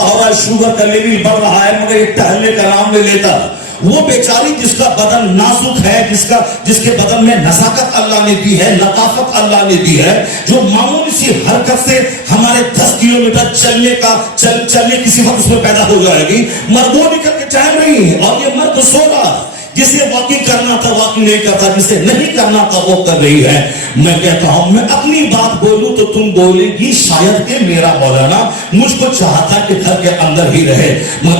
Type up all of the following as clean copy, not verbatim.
اور شوگر کا لیول بڑھ رہا ہے مگر یہ ٹہلنے کا نام نہیں لیتا. وہ بیچاری جس کا بدن نازک ہے, جس کے بدن میں نزاکت اللہ نے دی ہے, لطافت اللہ نے دی ہے, جو معمولی سی حرکت سے ہمارے 10 کلومیٹر چلنے کسی وقت اس میں پیدا ہو جائے گی. مردوں نکل کے ٹائم نہیں, اور یہ مرد سو رہا, جسے واقعی کرنا تھا واقعی نہیں کرتا, جسے نہیں کرنا تھا وہ کر رہی ہے. میں کہتا ہوں میں اپنی بات بولوں تو تم بولے گی شاید کہ میرا مولانا مجھ کو چاہتا کہ گھر کے اندر ہی رہے.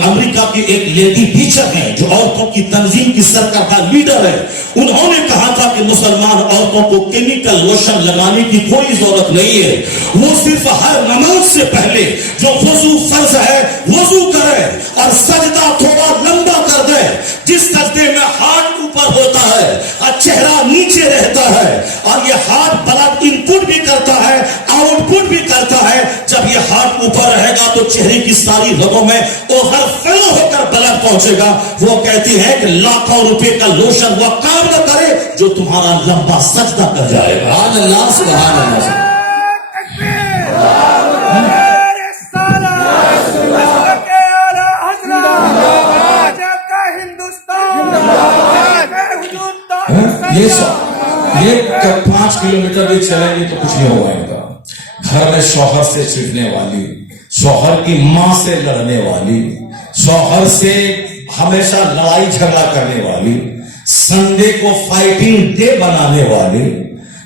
امریکہ کی ایک لیڈی ٹیچر ہے جو عورتوں کی تنظیم کی سرکردہ لیڈر ہے. انہوں نے کہا تھا کہ مسلمان عورتوں کو کیمیکل لوشن لگانے کی کوئی ضرورت نہیں ہے, وہ صرف ہر نماز سے پہلے جو وضو فرض ہے وضو کرے اور سجدہ تھوڑا لمبا کر دے. جس سجدے میں ہاتھ اوپر ہوتا ہے اور چہرہ نیچے رہتا ہے, اور یہ ہاتھ بلڈ ان پٹ بھی کرتا ہے آؤٹ پٹ بھی کرتا ہے. جب یہ ہاتھ اوپر رہے گا تو چہرے کی ساری رگوں میں اوہر فلو ہو کر بلڈ پہنچے گا. وہ کہتی ہے کہ لاکھوں روپے کا لوشن وہ کام نہ کرے جو تمہارا لمبا سجدہ کر جائے گا. سبحان اللہ سبحان اللہ. یہ 5 کلومیٹر بھی چلیں گے تو کچھ نہیں ہوگا ان کا. گھر میں شوہر سے چڑھنے والی, شوہر کی ماں سے لڑنے والی, شوہر سے ہمیشہ لڑائی جھگڑا کرنے والی, سنڈے کو فائٹنگ ڈے بنانے والی,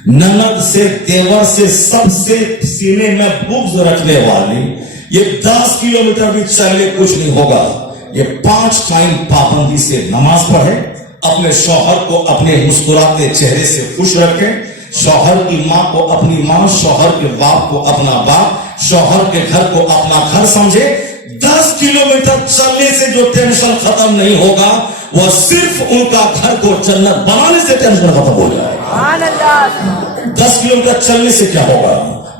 نند سے دیور سے سب سے سینے میں بغض رکھنے والی, یہ 10 کلومیٹر بھی چلے کچھ نہیں ہوگا. یہ 5 ٹائم پابندی سے نماز پڑھے, اپنے شوہر کو اپنے مسکراتے چہرے سے خوش رکھے, شوہر کی ماں کو اپنی ماں, شوہر کے باپ کو اپنا باپ, شوہر کے گھر کو اپنا گھر سمجھے. 10 کلومیٹر چلنے سے جو ٹینشن ختم نہیں ہوگا وہ صرف ان کا گھر کو جنت بنانے سے ٹینشن ختم ہو جائے گا. 10 کلومیٹر چلنے سے کیا ہوگا؟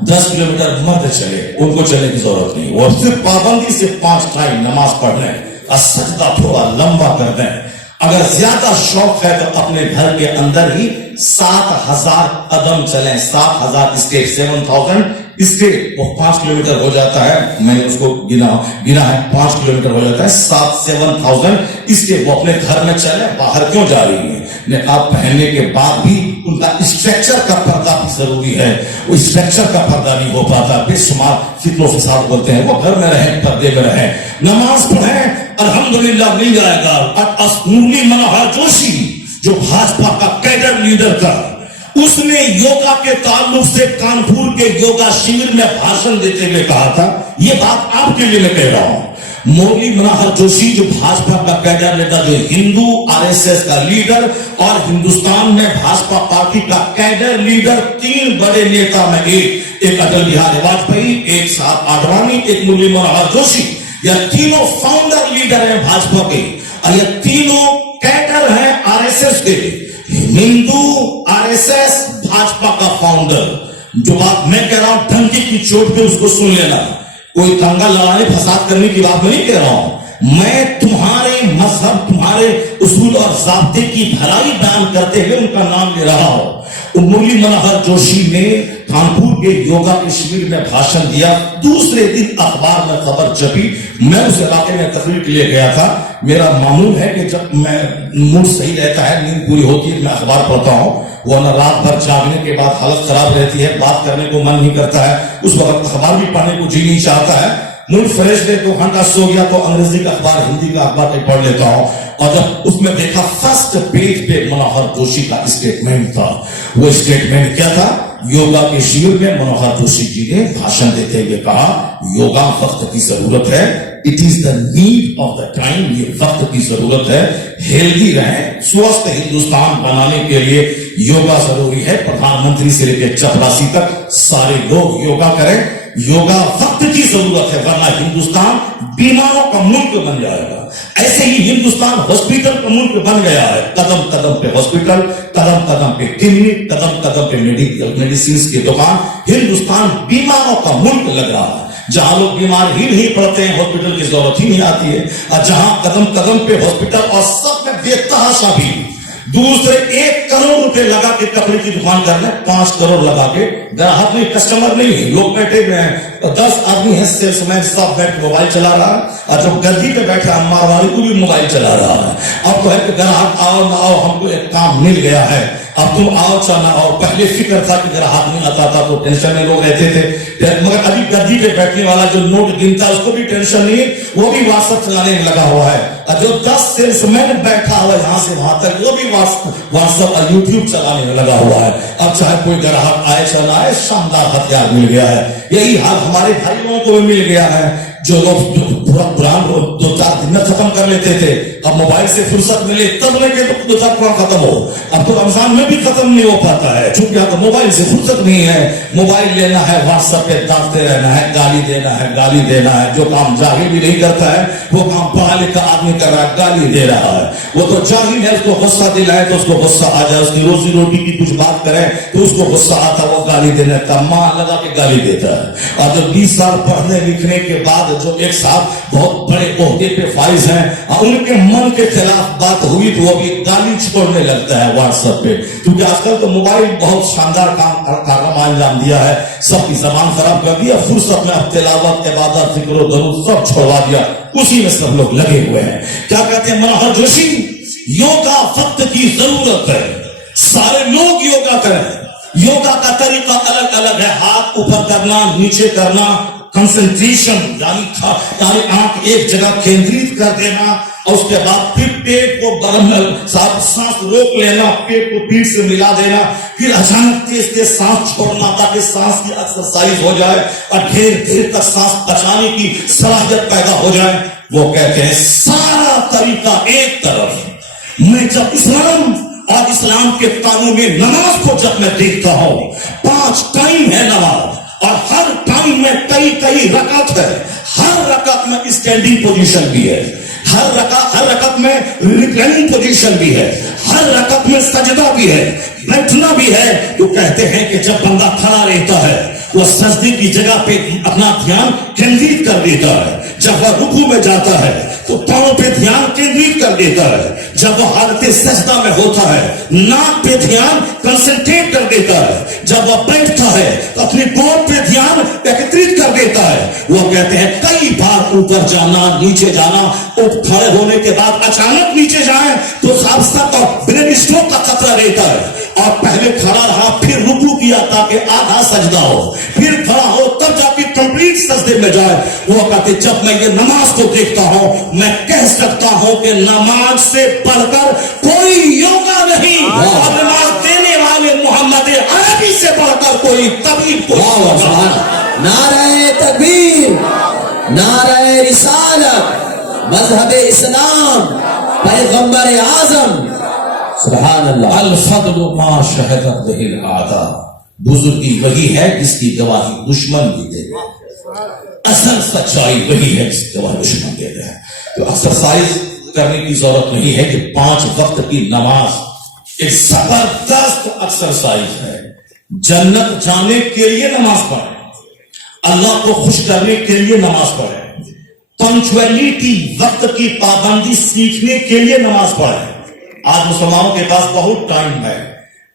10 کلومیٹر مرد چلے, ان کو چلنے کی ضرورت نہیں, وہ صرف پابندی سے 5 ٹائم نماز پڑھ لیں اور سجدہ تھوڑا لمبا کر دیں. اگر زیادہ شوق ہے تو اپنے گھر کے اندر ہی 7000 قدم چلیں. 7000 اسٹیپ, 7000 اسٹیپ, وہ 5 کلومیٹر ہو جاتا ہے. میں نے اس کو گنا ہے, 5 کلومیٹر ہو جاتا ہے. 7000 اسٹیپ وہ اپنے گھر میں چلیں. باہر کیوں جا رہی ہیں؟ نقاب پہننے کے بعد بھی ان کا اسٹرکچر کا پردہ بھی ضروری ہے. وہ اسٹرکچر کا پردہ نہیں ہو پاتا, بے شمار فتن و فساد بولتے ہیں. وہ گھر میں رہیں, پردے میں رہیں, نماز پڑھیں, الحمدللہ مل جائے گا. مرلی منوہر جوشی جو بھاجپا کا کیڈر لیڈر تھا, اس نے یوگا کے تعلق سے کانپور کے یوگا شیور میں بھاشن دیتے ہوئے کہا تھا, یہ بات آپ کے لیے میں کہہ رہا ہوں. مرلی منوہر جوشی جو بھاجپا کا کیڈر لیڈر, جو ہندو RSS کا لیڈر اور ہندوستان میں بھاجپا پارٹی کا کیڈر لیڈر, 3 بڑے نیتا میں ایک اٹل بہاری واجپئی, ایک صاحب آڈوانی, ایک مرلی منوہر جوشی. یہ تینوں فاؤنڈر لیڈر ہیں بھاجپا کے, اور یہ تینوں کیڈر ہیں RSS کے. ہندو RSS بھاجپا کا فاؤنڈر. جو بات میں کہہ رہا ہوں ڈھنکی کی چوٹ پہ اس کو سن لینا, کوئی دنگا لڑانے فساد کرنے کی بات میں نہیں کہہ رہا ہوں. میں تمہارے مذہب, تمہارے اصول اور ضابطے کی بھلائی بیان کرتے ہوئے ان کا نام لے رہا ہوں. مرلی منوہر جوشی نے کانپور کے یوگا کے شیور میں بھاشن دیا. دوسرے دن اخبار میں خبر چھپی. میں اس علاقے میں تقریر کے لیے گیا تھا. میرا معمول ہے کہ جب میں موڈ صحیح رہتا ہے, نیند پوری ہوتی ہے, میں اخبار پڑھتا ہوں, ورنہ رات بھر جاگنے کے بعد حالت خراب رہتی ہے, بات کرنے کو من نہیں کرتا ہے, اس وقت اخبار بھی پڑھنے کو جی نہیں چاہتا ہے. موڈ فریش دے تو گھنٹہ سو گیا تو انگریزی کا اخبار, ہندی کا اخبار پڑھ لیتا ہوں. اور جب اس میں دیکھا فرسٹ پیج پہ منوہر جوشی کا اسٹیٹمنٹ تھا. وہ اسٹیٹمنٹ کیا تھا؟ یوگا کے شیور میں منوہر جوشی جی نے بھاشن دیتے ہوئے کہا, یوگا وقت کی ضرورت ہے, it is the need of the time, یہ وقت کی ضرورت ہے. ہیلدی رہیں, سوستھ ہندوستان بنانے کے لیے یوگا ضروری ہے. پردھان منتری سے لے کے چپراسی تک سارے لوگ یوگا کریں. یوگا وقت کی ضرورت ہے, ورنہ ہندوستان بیماروں کا ملک بن جائے گا. ایسے ہی ہندوستان ہاسپٹل کا ملک بن گیا ہے. قدم قدم پہ ہاسپٹل, قدم قدم پہ کلینک, قدم قدم پہ میڈیسنز کی دکان. ہندوستان بیماروں کا ملک لگ رہا ہے. جہاں لوگ بیمار ہی نہیں پڑتے ہیں, ہاسپٹل کی ضرورت ہی نہیں آتی ہے, اور جہاں قدم قدم پہ ہاسپٹل اور سب میں بے تحاشا بھی دوسرے 1 کروڑ روپے لگا کے کپڑے کی دکان کر لیں, 5 کروڑ لگا کے, گراہک نہیں, کسٹمر نہیں ہے, لوگ بیٹھے ہوئے ہیں, 10 آدمی ہیں سیلس مین, سب بیٹھ کے موبائل چلا رہا ہے, اور جو گدی پہ بیٹھا مارواڑی کو بھی موبائل چلا رہا ہے. اب تو ہے کہ گراہک آؤ نہ آؤ, ہم کو ایک کام مل گیا ہے, اب تم آؤ چاہنا آؤ. پہلے فکر تھا کہ گراہک نہیں آتا تھا تو ٹینشن میں لوگ رہتے تھے, مگر ابھی گدی پہ بیٹھنے والا جو نوٹ گنتا اس کو بھی ٹینشن نہیں, وہ بھی واٹس ایپ چلانے میں لگا ہوا ہے. اور جو 10 سیلس مین بیٹھا ہوا یہاں سے وہاں تک, وہ بھی واٹس ایپ اور یوٹیوب چلانے میں لگا ہوا ہے. اب چاہے کوئی گراہک آئے چاہے نہ آئے, شاندار ہتھیار مل گیا ہے. یہی حال ہمارے بھائیوں کو بھی مل گیا ہے, جو لوگ قرآن 2-4 دن میں ختم کر لیتے تھے, اب موبائل سے فرصت ملے تب لے کے 2-4 قرآن ختم ہو. اب تو رمضان میں بھی ختم نہیں ہو پاتا ہے, چونکہ اب موبائل سے فرصت نہیں ہے. موبائل لینا ہے, واٹس ایپ پہ داغتے رہنا ہے, گالی دینا ہے, گالی دینا ہے. جو کام جاہل بھی نہیں کرتا ہے وہ کام پڑھا لکھا آدمی کر رہا ہے, گالی دے رہا ہے. وہ تو جاہل ہے, اس کو غصہ دلائے تو اس کو غصہ آ جائے, اس کی روزی روٹی کی کچھ بات کریں تو اس کو غصہ آتا, وہ گالی دینے کا ماں لگا کے گالی دیتا ہے. اور جو 20 سال پڑھنے لکھنے کے بعد جو ایک صاحب بہت بڑے عہدے پہ فائز ہیں, ان کے من کے خلاف بات ہوئی تو وہ بھی گالی چھوڑنے لگتا ہے واٹس ایپ پہ. کیونکہ آج کل تو موبائل بہت شاندار کام انجام دیا ہے, سب کی زبان خراب کر دیا. فرصت میں اب تلاوت, عبادت, ذکر و درود سب چھوڑوا دیا, اسی میں سب لوگ لگے ہوئے ہیں. کیا کہتے ہیں منوہر جوشی, یوگا وقت کی ضرورت ہے, سارے لوگ یوگا کریں. یوگا کا طریقہ الگ الگ ہے, ہاتھ اوپر کرنا, نیچے کرنا, کنسنٹریشن یعنی آنکھ ایک جگہ کیندرت کر دینا, اور اس کے بعد پھر پیٹ کو سانس روک لینا, پیٹ کو پیٹ سے ملا دینا, پھر اچانک تیز تیز سانس چھوڑنا تاکہ سانس کی ایکسرسائز ہو جائے اور ڈھیر دیر تک سانس بچانے کی صلاحیت پیدا ہو جائے. وہ کہتے ہیں سارا طریقہ ایک طرف. میں جب اسلام اور اسلام کے قانون میں نماز کو جب میں دیکھتا ہوں, 5 ٹائم ہے نماز, اور ہر ٹائم میں کئی رکعت ہے. ہر رکعت میں اسٹینڈنگ پوزیشن بھی ہے, ہر رکعت میں ریکلائننگ پوزیشن بھی ہے, ہر رکعت میں سجدہ بھی ہے, بیٹھنا بھی ہے. تو کہتے ہیں کہ جب بندہ کھڑا رہتا ہے وہ سجدے کی جگہ پہ اپنا دھیان کیندرت کر دیتا ہے, جب وہ رکوع میں جاتا ہے تو پاؤں پہ دھیان کیندرت کر دیتا ہے, جب وہ حالت سجدہ میں ہوتا ہے ناک پہ دھیان کنسنٹریٹ کر دیتا ہے, جب وہ بیٹھتا ہے تو اپنی گود پہ دھیان ایکترت کر دیتا ہے. وہ کہتے ہیں کئی بار اوپر جانا, نیچے جانا, کھڑے ہونے کے بعد اچانک نیچے جائیں تو سابقہ اور برین اسٹروک کا خطرہ رہتا ہے, اور پہلے کھڑا رہا پھر رکوع کیا تاکہ آدھا سجدہ ہو, پھر کھڑا ہو تب جا کے کمپلیٹ سجدے میں جائے. وہ کہتے جب میں یہ نماز کو دیکھتا ہوں میں کہہ سکتا ہوں کہ نماز سے بڑھ کر کوئی یوگا نہیں, اور نماز دینے والے محمد عربی سے بڑھ کر کوئی طبیب کو. نعرہ تکبیر, نعرہ رسالت, مذہب اسلام, پیغمبر اعظم, سبحان اللہ. الفضل ما شہدت به الاعداء, بزرگی وہی ہے جس کی گواہی دشمن بھی دے دے. اصل سچائی وہی ہے جس کی گواہی دشمن دے دے. تو ایکسرسائز کرنے کی ضرورت نہیں ہے کہ 5 وقت کی نماز ایک زبردست ایکسرسائز ہے. جنت جانے کے لیے نماز پڑھیں, اللہ کو خوش کرنے کے لیے نماز پڑھیں, پنکچویلٹی وقت کی پابندی سیکھنے کے لیے نماز پڑھیں. آج مسلمانوں کے پاس بہت ٹائم ہے,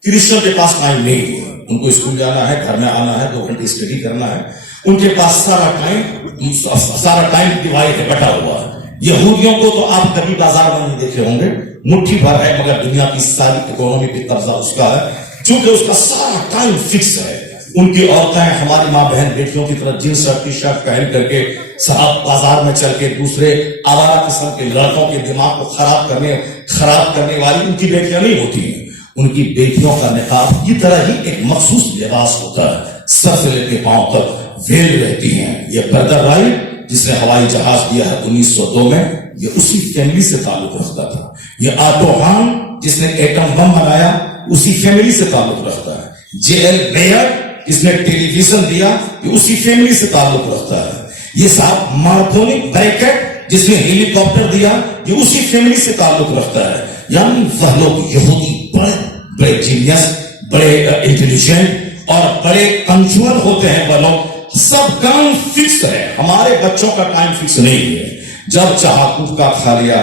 کرسچن کے پاس ٹائم نہیں ہے. ان کو اسکول جانا ہے, گھر میں آنا ہے, 2 گھنٹے اسٹڈی کرنا ہے, ان کے پاس سارا ٹائم ڈیوائڈ ہے, بٹا ہوا ہے. یہودیوں کو تو آپ کبھی بازار میں نہیں دیکھے ہوں گے, مٹھی بھر ہے, مگر دنیا کی ساری اکانومی پہ قبضہ اس کا ہے, چونکہ اس کا سارا ٹائم فکس ہے. ان کی عورتیں ہماری ماں بہن بیٹیوں کی طرح جینس اور ٹی شرٹ پہن کر کے صاحب بازار میں چل کے دوسرے آوارہ قسم کے لڑکوں کے دماغ کو خراب کرنے والی ان کی بیٹیاں نہیں ہوتی ہیں. ان کی بیٹیوں کا نقاب کی طرح ہی ایک مخصوص لباس ہوتا ہے, سر سے لے کے پاؤں تک ویل رہتی ہیں. یہ برادر رائٹ جس نے ہوائی جہاز دیا ہے 1902 میں, یہ اسی فیملی سے تعلق رکھتا تھا. یہ آٹو ہان جس نے ایٹم بم بنایا اسی فیملی سے تعلق رکھتا ہے. جے ایل بیئر جس نے ٹیلی ویژن دیا یہ اسی فیملی سے تعلق رکھتا ہے. یہ صاحب مارکونی بریکٹ جس نے ہیلی کاپٹر دیا یہ اسی فیملی سے تعلق رکھتا ہے. یعنی وہ لوگ یہودی بڑے جینیس, بڑے انٹیلیجنٹ اور بڑے کنجول ہوتے ہیں. وہ لوگ سب کام فکس ہے. ہمارے بچوں کا ٹائم فکس نہیں ہے, جب چاہا کفکا کھا لیا,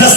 10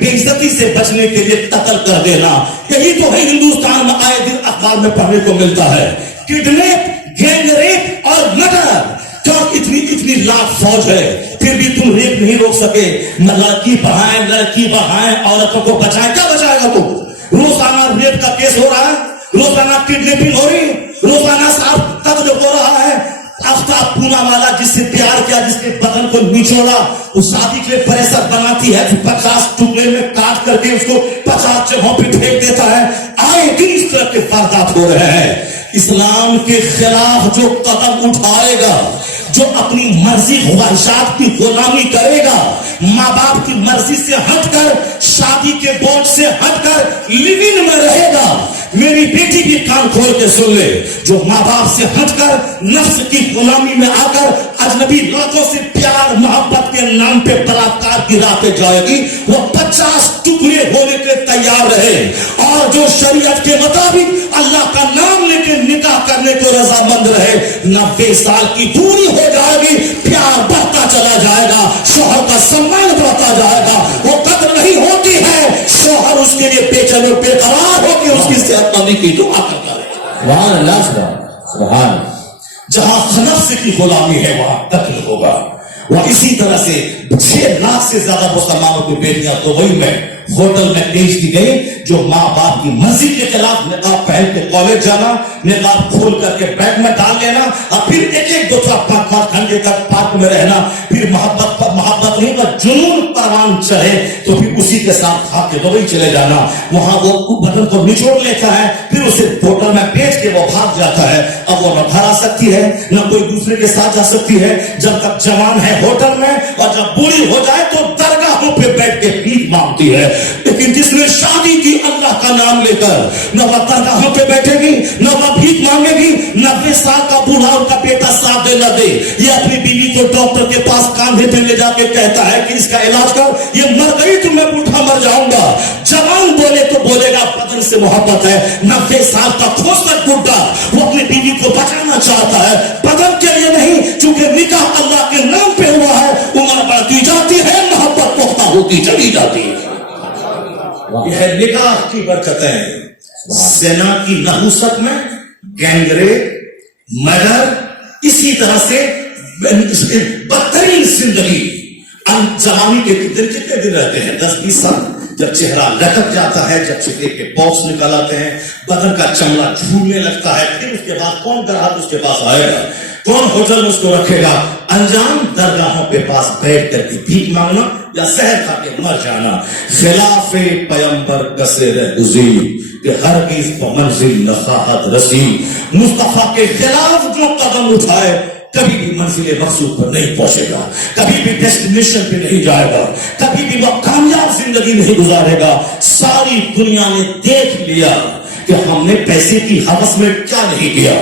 بے عزتی سے بچنے کے لیے قتل کر دینا. یہی تو ہے ہندوستان میں آئے دن اخبار میں پڑھنے کو ملتا ہے. کڈنیپ, گینگ ریپ اور مرڈر. اتنی لاکھ فوج ہے, پھر بھی تم ریپ نہیں روک سکے. لڑکی بڑھائیں, عورتوں کو بچائیں. کیا بچائے گا تم؟ روزانہ ریپ کا کیس ہو رہا ہے, روزانہ کڈنیپنگ ہو رہی, روزانہ صاحب قتل ہو رہا ہے. آفتاب پونا والا جس سے پیار کیا, جس کے بدن کو نچوڑا, اس شادی کے لیے پریشر بناتی ہے, 50 ٹکڑے میں کاٹ کر کے اس کو 50 جگہوں پہ پھینک دیتا ہے. آئے دن اس طرح کے واردات ہو رہے ہیں. اسلام کے خلاف جو قدم اٹھائے گا, جو اپنی مرضی خواہشات کی غلامی کرے گا, ماں باپ کی مرضی سے ہٹ کر, شادی کے بوجھ سے ہٹ کر لیونگ میں رہے گا. میری بیٹی بھی کان کھول کے سن لے, جو ماں باپ سے ہٹ کر نفس کی غلامی میں آ کر اجنبی لڑکوں سے پیار محبت کے نام پہ بلاکار کی راہ پہ جائے گی, وہ 50 ٹکڑے ہونے کے تیار رہے. اور جو شریعت کے مطابق اللہ کا نام لے کے نکاح کرنے کو رضامند رہے, 90 سال کی پوری ہو جائے گی, پیار بڑھتا چلا جائے گا, شوہر کا سمان بڑھتا جائے گا. وہ قدر نہیں ہوتی ہے, شوہر اس کے لیے بے چین و بے قرار ہو کے اس کی صحت مندی کی دعا کرتا ہے. سبحان اللہ, سبحان. جہاں نفس کی غلامی ہے وہاں قتل ہوگا. وہ اسی طرح سے 6 لاکھ سے زیادہ مسلمانوں کی بیٹیاں دبئی میں ہوٹل میں بھیج دی گئی, جو ماں باپ کی مرضی کے خلاف نقاب پہن کے کالج جانا, نقاب کھول کر کے بیگ میں ڈال لینا, اور پھر ایک 2-5 گھنٹے تک پارک میں رہنا. پھر محبت نہیں پر جنون پروان چڑھے تو پھر اسی کے ساتھ کھا کے دبئی چلے جانا. وہاں وہ بدن کو نچوڑ لیتا ہے, پھر اسے ہوٹل میں بیچ کے وہ بھاگ جاتا ہے. اب وہ نہ گھر آ سکتی ہے, نہ کوئی دوسرے کے ساتھ جا سکتی ہے جب تک جوان ہے ہوٹل میں, اور جب بوڑھی ہو جائے تو درگاہوں پہ بیٹھ کے بھیک مانگتی ہے. لیکن جس نے شادی کی اللہ کا نام لے کر, نہ وہ درگاہوں پہ بیٹھے گی, نہ وہ بھیک مانگے گی. 90 سال کا بوڑھا ان کا بیٹا ساتھ دے نہ دے, یہ اپنی بیوی کو ڈاکٹر کے پاس کاندھے پہ لے جا کے کہتا ہے کہ اس کا علاج کر, یہ مر گئی تو میں بوڑھا مر جاؤں گا. جوان بولے تو بولے گا بدن سے محبت ہے. 90 سال کا کھوسلٹ بوڑھا وہ اپنی بیوی کو بچانا چاہتا ہے, بدن کے لیے نہیں, چونکہ نکاح اللہ کے نام پہ ہوا ہے. عمر بڑھتی جاتی ہے, محبت پختہ ہوتی چلی جاتی ہے. یہ ہے نکاح کی برکتیں. زنا کی نحوست میں گینگ ریپ, مرڈر, اسی طرح سے بدترین زندگی. جوانی کے دن کتنے دن رہتے ہیں؟ 10-20 سال. جب چہرہ لٹک جاتا ہے, جب چہرے کے پاؤس نکل آتے ہیں, بدن کا چمڑا جھولنے لگتا ہے, پھر اس کے بعد کون گراہک اس کے پاس آئے گا, کون ہوٹل میں اس کو رکھے گا؟ انجام درگاہوں کے پاس بیٹھ کر کے بھیک مانگنا یا زہر کھا کے مر جانا. خلاف پیمبر کسے گزی کہ ہرگز منزل نخواہد رسی. مصطفیٰ کے خلاف جو قدم اٹھائے کبھی بھی منزل مقصود پر نہیں پہنچے گا, کبھی بھی ڈیسٹینیشن پہ نہیں جائے گا, کبھی بھی وہ کامیاب زندگی نہیں گزارے گا. ساری دنیا نے دیکھ لیا کہ ہم نے پیسے کی ہوس میں کیا نہیں کیا.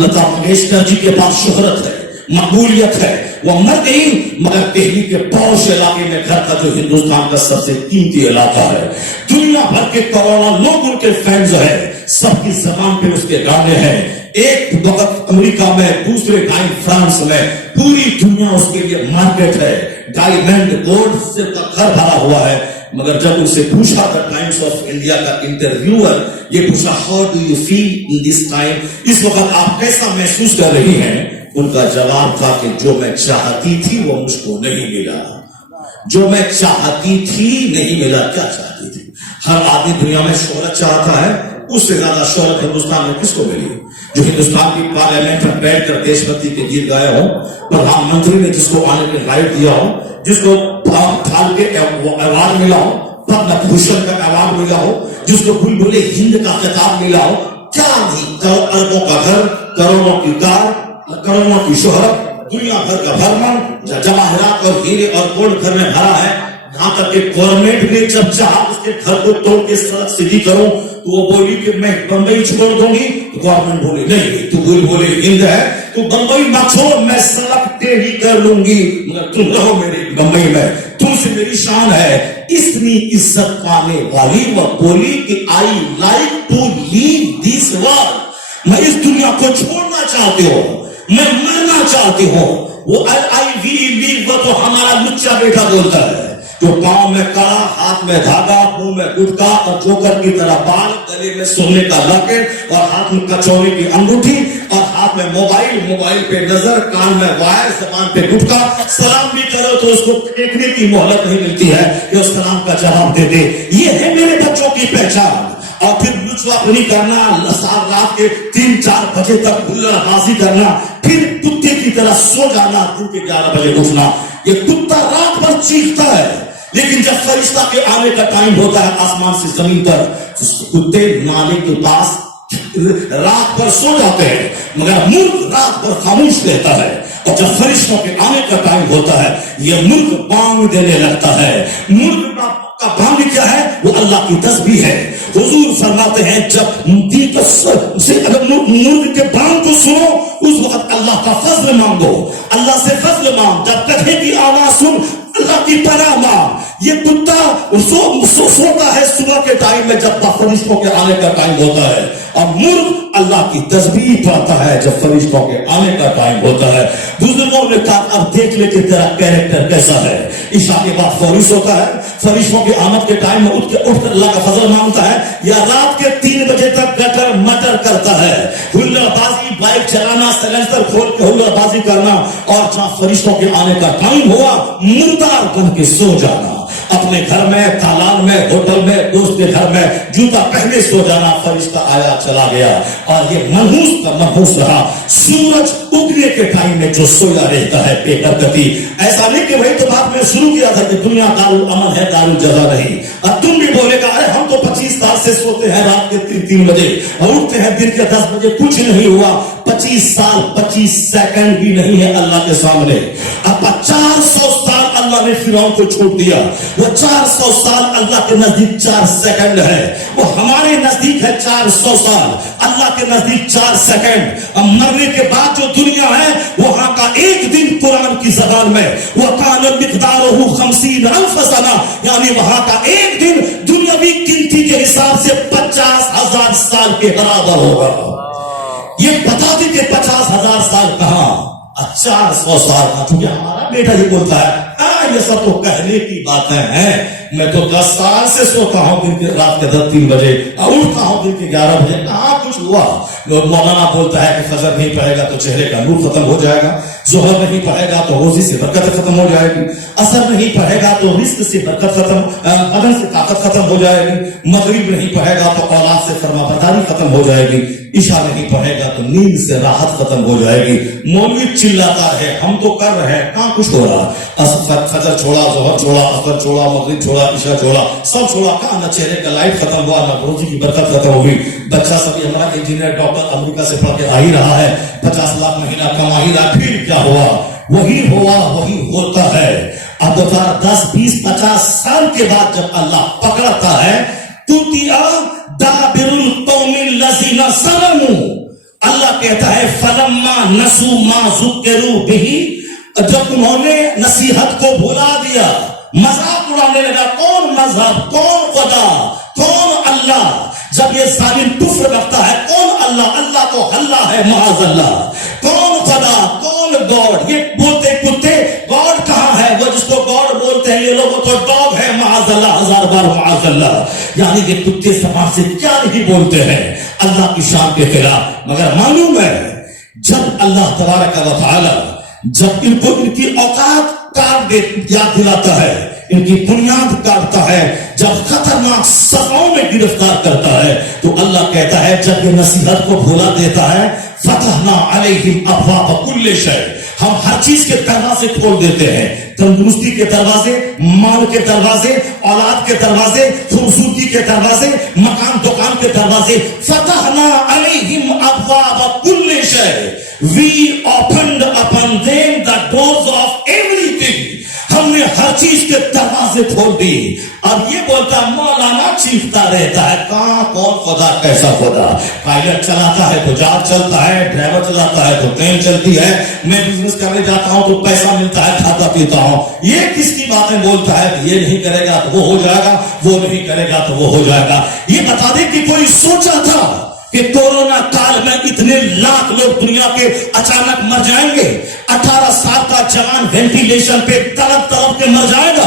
لتا منگیشکر جی کے پاس شہرت ہے, مقبولیت ہے, وہ مر گئی, مگر دہلی کے پوش علاقے میں گھر کا جو ہندوستان کا سب سے قیمتی علاقہ ہے, دنیا بھر کے کروڑوں لوگ ان کے فینز ہیں, سب کی زبان پہ اس کے گانے ہیں. ایک وقت امریکہ میں, دوسرے ٹائم فرانس میں, پوری دنیا اس کے لیے مارکیٹ ہے. ڈائمنڈ گولڈ سے گھر بھرا ہوا ہے. مگر جب ان سے پوچھا تھا ٹائمز آف انڈیا کا انٹرویور, یہ پوچھا how do you feel in this time, اس وقت آپ کیسا محسوس کر رہی ہیں؟ ان کا جواب تھا کہ جو میں چاہتی تھی وہ مجھ کو نہیں ملا, جو میں چاہتی تھی نہیں ملا. کیا چاہتی تھی؟ ہر آدمی دنیا میں شہرت چاہتا ہے, اس سے زیادہ شہرت ہندوستان میں کس کو ملی؟ جو ہندوستان کی پارلیمنٹ میں بیٹھ کر دیش بھکتی کے گیت گائے ہوں, پردھان منتری نے جس کو آنے کے رائٹ دیا ہو, جس کو تھال کے ایوارڈ ملا ہو, پدم بھوشن کا ایوارڈ ملا ہو, جس کو بلبلے ہند کا خطاب ملا ہو, کیا نہیں, اربوں کا گھر, کروڑوں کی کار, کروڑوں کی شہرت, دنیا بھر کا بھرمن, جواہرات اور ہیرے اور گولڈ گھر میں بھرا ہے. یہاں تک کہ گورنمنٹ نے جب چاہا اس کے گھر کو توڑ کے سڑک سیدھی کرو تو وہ بولی کہ میں بمبئی چھوڑ دوں گی, تو گورنمنٹ بولے نہیں, تو بولے ہند ہے تو بمبئی نہ چھوڑ, میں سڑک ٹیڑھی کر لوں گی, مگر تم رہو میری بمبئی میں, تم سے میری شان ہے. اتنی عزت پانے والی وہ بولی کہ I like to live this world, میں اس دنیا کو چھوڑنا چاہتی ہوں, میں مرنا چاہتی ہوں. وہ آئی وی لیو وہ تو ہمارا لچا بیٹا بولتا ہے, جو پاؤں میں کڑا، ہاتھ میں دھاگا، منہ میں گٹکا اور جوکر کی طرح بال، گلے میں سونے کا لاکٹ اور ہاتھ میں کچوری کی انگوٹھی اور ہاتھ میں موبائل پہ نظر، کان میں وائر، زبان پہ گٹکا، سلام بھی کرو تو اس کو دیکھنے کی مہلت نہیں ملتی ہے کہ اس سلام کا جواب دے دے. یہ ہے میرے بچوں کی پہچان. اور پھر لچواپنی کرنا، رات کے 3-4 بجے تک ہلڑ بازی کرنا، پھر کتے کی طرح سو جانا، دن کے 11 بجے اٹھنا. یہ کتا رات بھر چیختا ہے، لیکن جب فرشتہ کے آنے کا ٹائم ہوتا ہے آسمان سے زمین پر، کتے مالک کے پاس رات بھر سو جاتے ہیں، مگر ملک رات بھر خاموش رہتا ہے. اور جب فرشتوں کے آنے کا ٹائم ہوتا ہے یہ ملک بانگ دینے لگتا ہے. ملک کا بانگ کیا ہے؟ وہ اللہ کی تسبیح ہے. حضور فرماتے ہیں جب مرغ کے بانگ کو سنو اس وقت اللہ کا فضل مانگو، اللہ سے فضل مانگ. جب کٹھے کی آواز سن اللہ کی پناہ مانگ. یہ کتا سوتا ہے صبح کے ٹائم میں جب فرشتوں کے آنے کا ٹائم ہوتا ہے، اور مرغ اللہ کی تسبیح پڑھتا ہے جب فرشتوں کے آنے کا ٹائم ہوتا ہے. بزرگوں نے کہا اب دیکھ لے کہ تیرا کیریکٹر کیسا ہے. عشاء کے بعد فوری سوتا ہے، فرشتوں کی آمد کے ٹائم میں اٹھ کر اللہ کا فضل مانگتا ہے، یا رات کے 3 بجے تک گٹر مٹر کرتا ہے، ہلڑ بازی، بائک چلانا، سلنسر کھول کے ہلڑ بازی کرنا، اور جہاں فرشتوں کے آنے کا ٹائم ہوا مردار بن کے سو جانا. اپنے گھر میں، تالاب میں، ہوٹل میں، دوست کے گھر میں جوتا پہنے سو جانا. فرشتہ آیا چلا گیا اور یہ منحوس کا منحوس رہا. سورج اگنے کے ٹائم میں جو سویا رہتا ہے بے حرکتی. ایسا نہیں کہ وہی تو بات میں شروع کیا تھا کہ دنیا دارالامن ہے، دارالجزا نہیں. اور تم بھی بولے گا ارے ہم تو 25 سال سے سوتے ہیں رات کے 3 بجے اور اٹھتے ہیں دن کے 10 بجے، کچھ نہیں ہوا. 25 سال 25 سیکنڈ بھی نہیں ہے اللہ کے سامنے. اب 400 سال اللہ نے فرعون کو چھوڑ دیا. وہ 400 سال اللہ کے نزدیک 4 سیکنڈ ہے. وہ ہمارے نزدیک ہے 400 سال، اللہ کے نزدیک 4 سیکنڈ. اب مرنے کے بعد جو دنیا ہے وہاں کا ایک دن قرآن کی زبان میں وَكَانَ مِقْدَارُهُ 50,000 سنہ، یعنی وہاں کا ایک دن دنیاوی گنتی کے حساب سے 50,000 سال کے برابر ہوگا. یہ بتا دی کہ 50,000 سال کہاں، 400 سال کا. چونکہ ہمارا بیٹا یہ بولتا ہے یہ سب تو کہنے کی باتیں ہیں، میں تو 10 سال سے سوتا ہوں دن کے رات کے 3 بجے اور اٹھتا ہوں دن کے 11 بجے، کہاں کچھ ہوا. مولانا بولتا ہے کہ فجر نہیں پڑھے گا تو چہرے کا نور ختم ہو جائے گا، ظہر نہیں پڑھے گا تو روزی سے برکت ختم ہو جائے گی، عصر نہیں پڑھے گا تو رزق سے برکت ختم، بدن سے طاقت ختم ہو جائے گی، مغرب نہیں پڑھے گا تو اولاد سے فرما برداری ختم ہو جائے گی، عشاء نہیں پڑھے گا تو نیند سے راحت ختم ہو جائے گی. مولوی چلاتا ہے ہم تو کر رہے ہیں، کہاں کچھ ہو رہا. فجر چھوڑا، ظہر چھوڑا، عصر چھوڑا، مغرب چھوڑا، عشاء چھوڑا، سب چھوڑا، کہاں نہ چہرے کا لائٹ ختم ہوا، نہ روزی کی برکت ختم ہوئی. بچہ سبھی ہمارا انجینئر ڈاکٹر امریکہ سے پڑھ کے آ ہی رہا ہے، 50 لاکھ مہینہ کما ہی رہا. پھر کیا ہوا؟ وہی ہوا وہی ہوتا ہے. اب بتا 10 20 50 سال کے بعد جب اللہ پکڑتا ہے دابر القوم الذین ظلموا، اللہ کہتا ہے فلما نسوا ما ذکروا بہ، جب انہوں نے نصیحت کو بھلا دیا، مذاق اڑانے لگا. کون مذہب، کون خدا، کون اللہ؟ جب یہ ظالم کفر رکھتا ہے کون اللہ؟ اللہ تو اللہ ہے معاذ اللہ. کون خدا، کون گاڈ؟ یہ بولتے کتے گاڈ کہاں ہے؟ وہ جس کو گاڈ بولتے ہیں یہ لوگ تو ڈاگ ہے معاذ اللہ، 1000 بار معاذ اللہ. یعنی یہ کتے زبان سے کیا نہیں بولتے ہیں اللہ کی شان کے خلاف. مگر معلوم ہے جب اللہ تبارک و تعالی جب ان کو ان کی اوقات کاٹ یاد دلاتا ہے، ان کی بنیاد کاٹتا ہے، جب خطرناک سزاؤں میں گرفتار کرتا ہے، تو اللہ کہتا ہے جب یہ نصیحت کو بھولا دیتا ہے فتحنا علیہم ابواب کل شیء، ہم ہر چیز کے دروازے کھول دیتے ہیں. تندرستی کے دروازے، مال کے دروازے، اولاد کے دروازے، خوبصورتی کے دروازے، مکان دکان کے دروازے. فتحنا علیہم ابواب کل شیء، we opened upon them the doors of everything. ہم نے ہر چیز کے دروازے کھول دی. اب یہ بولتا مولانا چیختا رہتا ہے کہاں کون خدا، کیسا خدا؟ پائلٹ چلاتا ہے تو جہاز چلتا ہے، ڈرائیور چلاتا ہے تو ٹرین چلتی ہے، میں بزنس کرنے جاتا ہوں تو پیسہ ملتا ہے، کھاتا پیتا ہوں. یہ کس کی باتیں بولتا ہے کہ یہ نہیں کرے گا تو وہ ہو جائے گا، وہ نہیں کرے گا تو وہ ہو جائے گا. یہ بتا دے کہ کوئی سوچا تھا کہ کورونا کال میں اتنے لاکھ لوگ دنیا کے اچانک مر جائیں گے؟ 18 سال کا جوان وینٹیلیشن پہ تڑپ تڑپ کے مر جائے گا.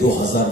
2000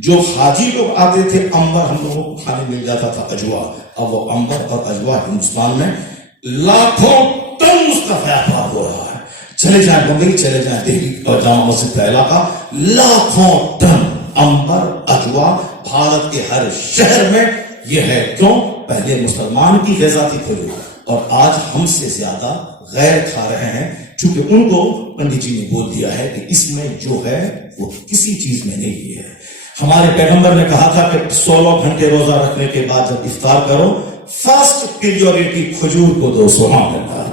جو حاجی لوگ آتے تھے انبر ہم لوگوں کو کھانے مل جاتا تھا اجوا. اب وہ انبر اور اجوا ہندوستان میں لاکھوں ٹن اس کا ویاپار ہو رہا ہے. چلے جائیں بمبئی, چلے جائیں دہلی اور جامع مسجد کا علاقہ, لاکھوں ٹن انبر اجوا بھارت کے ہر شہر میں یہ ہے. کیوں؟ پہلے مسلمان کی غذا تھی کھجور, اور آج ہم سے زیادہ غیر کھا رہے ہیں, چونکہ ان کو پنڈت جی نے بول دیا ہے کہ اس میں جو ہے وہ کسی چیز میں نہیں ہے. ہمارے پیغمبر نے کہا تھا کہ 16 گھنٹے روزہ رکھنے کے بعد جب افطار کرو, فرسٹ پریورٹی کھجور کو دو. سبحان اللہ,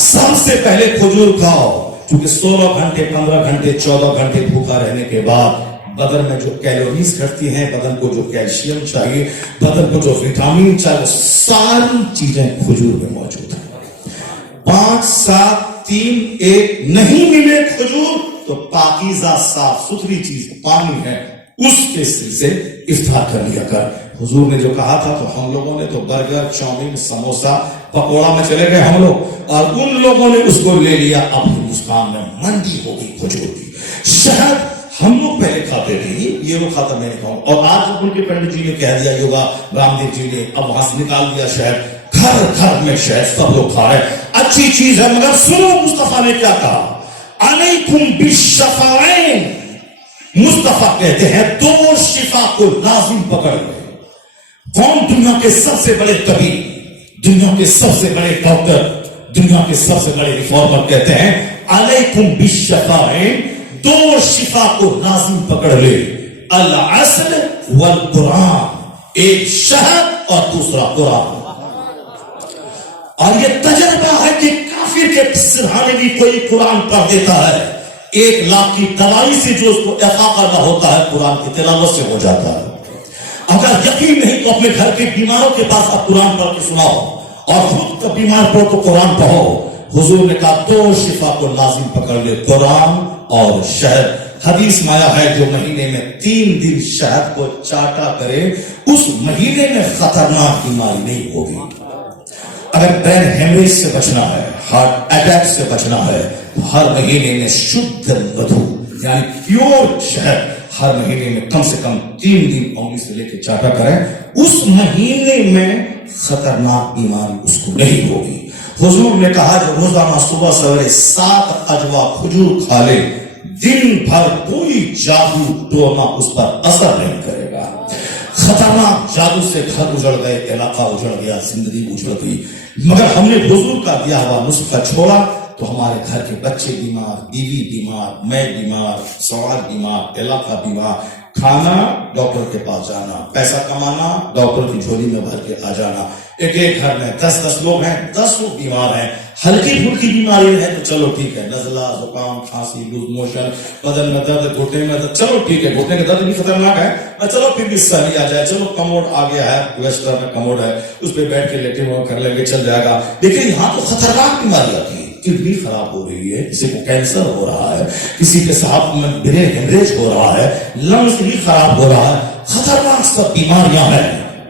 سب سے پہلے کھجور کھاؤ, کیونکہ 16 گھنٹے 15 گھنٹے 14 گھنٹے بھوکا رہنے کے بعد بدن میں جو کیلوریز گھٹتی ہیں, بدن کو جو کیلشیم چاہیے, بدن کو جو وٹامن چاہیے, وہ ساری چیزیں کھجور میں موجود ہیں. 5 7 3 1 نہیں ملے کھجور تو پاکیزہ صاف ستھری چیز پانی ہے, اس کے سے افطار کر لیا کر. حضور نے جو کہا تھا, تو ہم لوگوں نے تو برگر, چاؤمین, سموسا, پکوڑا میں چلے گئے ہم لوگ, اور ان لوگوں نے اس کو لے لیا. اب ہندوستان میں منڈی ہو گئی کھجور کی. شہد ہم لوگ پہلے کھاتے تھے, یہ وہ کھاتا میں نہیں کھاؤں, اور آج ان کے پنڈت جی نے کہہ دیا, یوگا رام دیو جی نے اب وہاں سے نکال دیا شہد. گھر گھر میں شہد سب لوگ کھا رہے, اچھی چیز ہے, مگر سنو مصطفیٰ نے کیا کہا, علیکم بالشفاعین. مصطفیٰ کہتے ہیں 2 شفا کو لازم پکڑ لیں. کون؟ دنیا کے سب سے بڑے طبیب, دنیا کے سب سے بڑے ڈاکٹر, دنیا کے سب سے بڑے ریفارمر کہتے ہیں علیکم بالشفاعین, 2 شفا کو لازم پکڑ لے, العسل والقرآن. ایک شہد اور دوسرا قرآن. اور یہ تجربہ ہے کہ کافر کے سرحانے بھی کوئی قرآن پڑھ دیتا ہے, 1 لاکھ کی دوائی سے جو اس کو افاقہ نہ ہوتا ہے, قرآن کی تلاوت سے ہو جاتا ہے. اگر یقین نہیں تو اپنے گھر کے بیماروں کے پاس آپ قرآن پڑھ کے سناؤ, اور خود کا بیمار پڑھو تو قرآن پڑھو. حضور نے کہا 2 شفا کو لازم پکڑ لے, قرآن اور شہد. حدیث میں آیا ہے, جو مہینے میں 3 دن شہد کو چاٹا کرے, اس مہینے میں خطرناک بیماری نہیں ہوگی. اگر برین ہیمریج سے بچنا ہے, ہارٹ اٹیک سے بچنا ہے, ہر مہینے میں شدھ مدھو یعنی پیور شہد ہر مہینے میں کم سے کم 3 دن انگلی سے لے کے چاٹا کریں, اس مہینے میں خطرناک بیماری اس کو نہیں ہوگی. حضور نے کہا جو روزانہ صبح سویرے 7 اجوا کھجور کھا لے, دن بھر کوئی جادو ٹونا اس پر اثر نہیں کرے گا. خطرناک جادو سے گھر اجڑ گئے, علاقہ اجڑ گیا, زندگی اجڑ گئی, مگر ہم نے حضور کا دیا ہوا نسخہ چھوڑا تو ہمارے گھر کے بچے بیمار, بیوی بیمار, میں بیمار, سوال بیمار, علاقہ بیمار. کھانا ڈاکٹر کے پاس جانا, پیسہ کمانا ڈاکٹر کی جھولی میں بھر کے آ جانا. ایک گھر میں 10 لوگ ہیں, 10 لوگ بیمار ہیں. ہلکی پھلکی بیماری ہے تو چلو ٹھیک ہے, نزلہ, زکام, کھانسی, لوز موشن, بدن میں درد, گھٹنے میں درد, چلو ٹھیک ہے, گھٹنے کا درد بھی خطرناک ہے, چلو پھر بھی سہی آ جائے, چلو کموڈ آ گیا ہے, ویسٹر میں کموڈ ہے, اس پہ بیٹھ کے لیٹے ہوئے کر لیں گے, چل جائے گا. لیکن یہاں تو خطرناک بیماری آتی ہے, کڈنی خراب ہو رہی ہے, کسی کو کینسر ہو رہا ہے, کسی کے صاحب میں برین ہیمریج ہو رہا ہے, لنگس بھی خراب ہو رہا ہے, خطرناک سب بیماریاں ہیں.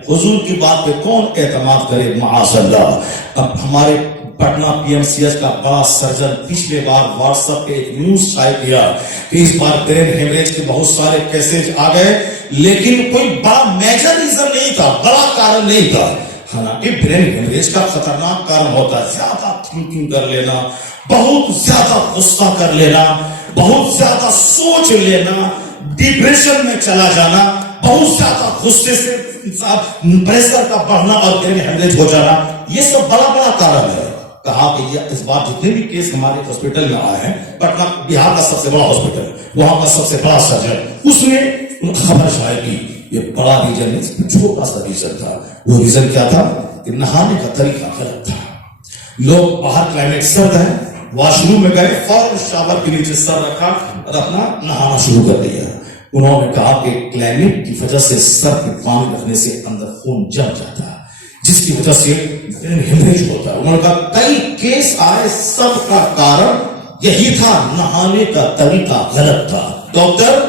حضور کی بات پہ کون اعتماد کرے؟ معاذ اللہ. اب ہمارے Patna P M C H کا بڑا سرجن پچھلے بار واٹس ایپ پہ ایک نیوز شائع کیا کہ اس بار برین ہیمریج کے بہت سارے کیسز آ گئے, لیکن کوئی بڑا میجر ریزن نہیں تھا, بڑا کارن نہیں تھا. حالانکہ برین ہیمریج کا خطرناک کارن ہوتا ہے زیادہ تھنکنگ کر لینا, بہت زیادہ غصہ کر لینا, بہت زیادہ سوچ لینا, ڈپریشن میں چلا جانا, بہت زیادہ غصے سے پریشر کا بڑھنا اور برین ہیمریج ہو جانا. یہ سب بڑا بڑا کارن ہے. کہا کہ یہ اس بار جتنے بھی کیس ہمارے ہاسپٹل میں آئے ہیں, پٹنہ بہار کا سب سے بڑا ہاسپٹل, وہاں کا سب سے بڑا سرجن, اس نے خبر شائع کی. یہ بڑا ریزن نہیں, چھوٹا سا ریزن تھا. وہ ریزن کیا تھا کہ نہانے کا طریقہ غلط تھا. لوگ باہر کلائمیٹ سرد ہے, واش روم میں گئے, فوراً شاور کے نیچے سر رکھا اور اپنا نہانا شروع کر دیا. انہوں نے کہا کہ کلائمیٹ کی وجہ سے سر پہ پانی رکھنے سے اندر خون جم جاتا ہے, جس کی وجہ سے ہیمریج ہوتا ہے. انہوں نے کہا کئی کیس آئے, سب کا کارن یہی تھا, نہانے کا طریقہ غلط تھا. ڈاکٹر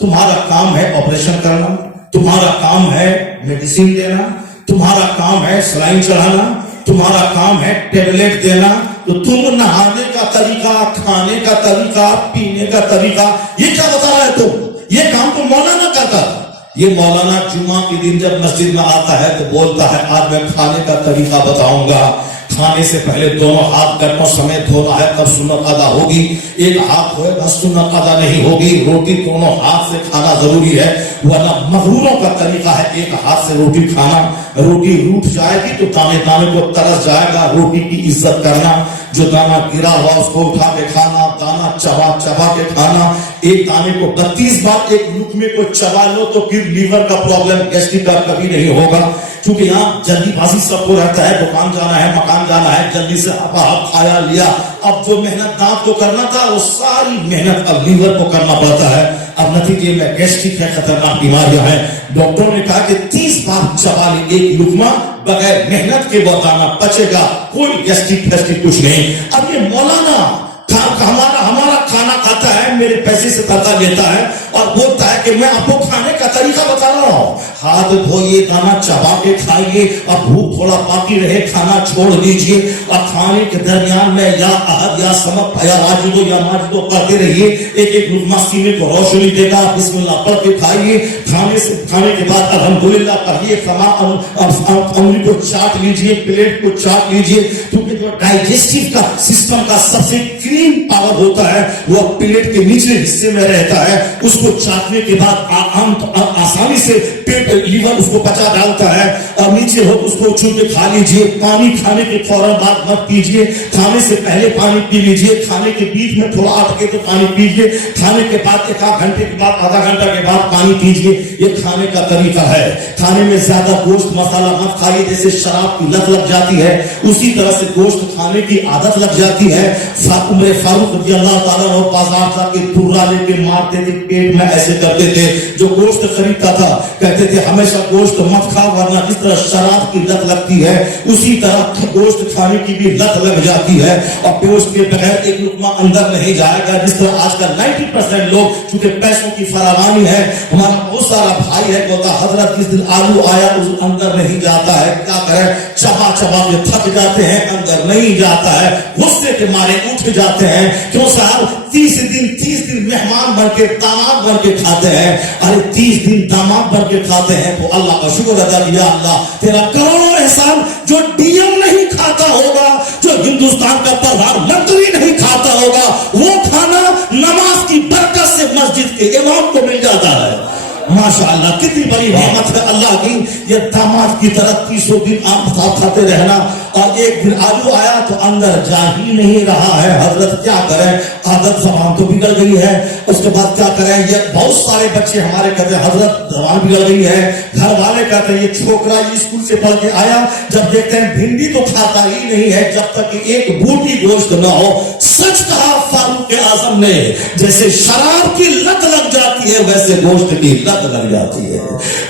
تمہارا کام ہے آپریشن کرنا, تمہارا کام ہے میڈیسن دینا, تمہارا کام ہے سلائن چڑھانا, تمہارا کام ہے ٹیبلٹ دینا, تو تم نہانے کا طریقہ, کھانے کا طریقہ, پینے کا طریقہ, یہ کیا بتا رہا ہے تم؟ یہ کام تو مولانا کرتا. یہ مولانا جمعہ کے دن جب مسجد میں آتا ہے تو بولتا ہے آج میں کھانے کا طریقہ بتاؤں گا. کھانے سے پہلے دونوں ہاتھ گٹوں سمیت دھونا ہے تب سنت ادا ہوگی. ایک ہاتھ ہوئے بس سنت ادا نہیں ہوگی. روٹی دونوں ہاتھ سے کھانا ضروری ہے ورنہ مغروروں کا طریقہ ہے ایک ہاتھ سے روٹی کھانا. روٹی روٹ جائے گی تو دانے دانے کو ترس جائے گا. روٹی کی عزت کرنا. جو دانا گرا ہوا اس کو اٹھا کے کھانا. دانا چبا چبا کے کھانا. ایک دانے کو 32 بار ایک لقمے کو چبا لو تو پھر لیور کا پرابلم گیسٹرک کا کبھی نہیں ہوگا. کیونکہ یہاں جلدی بازی سب کو رہتا ہے. دکان جانا ہے, مکان جانا ہے, جلدی سے آپ کھایا لیا. اب جو محنت دانت کو کرنا تھا وہ ساری محنت اب لیور کو کرنا پڑتا ہے. اب نتیجے میں گیسٹرک ہے, خطرناک بیماریاں ہیں. ڈاکٹر نے کہا کہ 30 بار چبا لی ایک لقمہ بغیر محنت کے وہ دانا پچے گا. کوئی گیسٹرک فیسٹرک کچھ نہیں. اب یہ مولانا ہمارا کھانا کھاتا ہے, میرے پیسے سے تنخواہ لیتا ہے اور بولتا ہے کہ میں آپ کو کھانے کا طریقہ بتا رہا ہوں. ہاتھ دھوئیے, دانا چبا کے کھائیے. اب بھوک تھوڑا باقی رہے کھانا چھوڑ دیجیے اور کھانے کے درمیان میں یا احد یا سمت یا راجدو یا ماجدو پڑھتے رہیے. ایک ایک لقمہ سینے کو روشنی دے گا. بسم اللہ پڑھ کے کھائیے. کھانے کے بعد الحمدللہ پڑھیے. انگلی کو چاٹ لیجیے, پلیٹ کو چاٹ لیجیے. کیونکہ جو ڈائجسٹو کا سسٹم کا سب سے کریم پاور ہوتا ہے وہ پلیٹ کے نیچے حصے میں رہتا ہے. اس کو چاٹنے کے بعد آسانی سے پیٹ لیور اس کو پچا ڈالتا ہے اور نیچے ہو اس کو چھو کے کھا لیجیے. پانی کھانے کے فوراً بعد مت پیجیے. کھانے سے پہلے پانی پی لیجیے. کھانے کے بیچ میں تھوڑا اٹکے تو پانی پیجیے. کھانے کے بعد ایک آدھ گھنٹے کے بعد آدھا گھنٹہ کے بعد پانی پیجیے. یہ کھانے کا طریقہ ہے. کھانے میں زیادہ گوشت مسالہ مت کھائیے. جیسے شراب کی لت لگ جاتی ہے اسی طرح سے گوشت کھانے کی عادت لگ جاتی ہے. عمر فاروق رضی اللہ تعالیٰ عنہ بازار جا کے ترا لے کے مارتے تھے, پیٹ میں ایسے کرتے تھے. جو گوشت خریدتا تھا کہتے تھے ہمیشہ گوشت مت کھا ورنہ جس طرح شراب کی لت لگتی ہے اسی طرح گوشت کھانے کی بھی لت لگ جاتی ہے اور گوشت کے بغیر ایک لقمہ اندر نہیں جائے گا. جس طرح آج کل 90% لوگ چونکہ پیسوں کی فراوانی ہے, ہمارا بہت سارا بھائی ہے بولتا حضرت جس دن آلو آیا اس اندر نہیں جاتا ہے. کیا کریں, چبا چبا کے تھک جاتے ہیں, اندر نہیں جاتا ہے. غصے کے مارے اٹھ جاتے ہیں. کیوں صاحب 30 دن مہمان بن کے داماد بن کے کھاتے ہیں. ارے 30 دن داماد بن کے کھاتے ہیں تو اللہ کا شکر ادا کیا. اللہ تیرا کروڑوں احسان. جو ڈی ایم نہیں کھاتا ہوگا, جو ہندوستان کا پردھان منتری نہیں کھاتا ہوگا, وہ کھانا نماز کی برکت سے مسجد کے امام کو مل جاتا ہے. ماشاءاللہ کتنی بڑی نعمت ہے اللہ کی. یہ داماد کی طرح 30 دن آپ کھاتے رہنا اور ایک دن آلو آیا تو اندر جا ہی نہیں رہا ہے. حضرت کیا کریں, عادت زبان تو بگڑ گئی ہے. اس کے بعد کیا کریں, یہ بہت سارے بچے ہمارے کہتے ہیں حضرت زبان بگڑ گئی ہے. گھر والے کہتے ہیں یہ چھوکرا اسکول سے پڑھ کے آیا, جب دیکھتے ہیں بھنڈی تو کھاتا ہی نہیں ہے جب تک کہ ایک بوٹی گوشت نہ ہو. سچ کہا فاروق اعظم نے, جیسے شراب کی لت لگ جاتی ہے ویسے گوشت کی لت لگ جاتی ہے.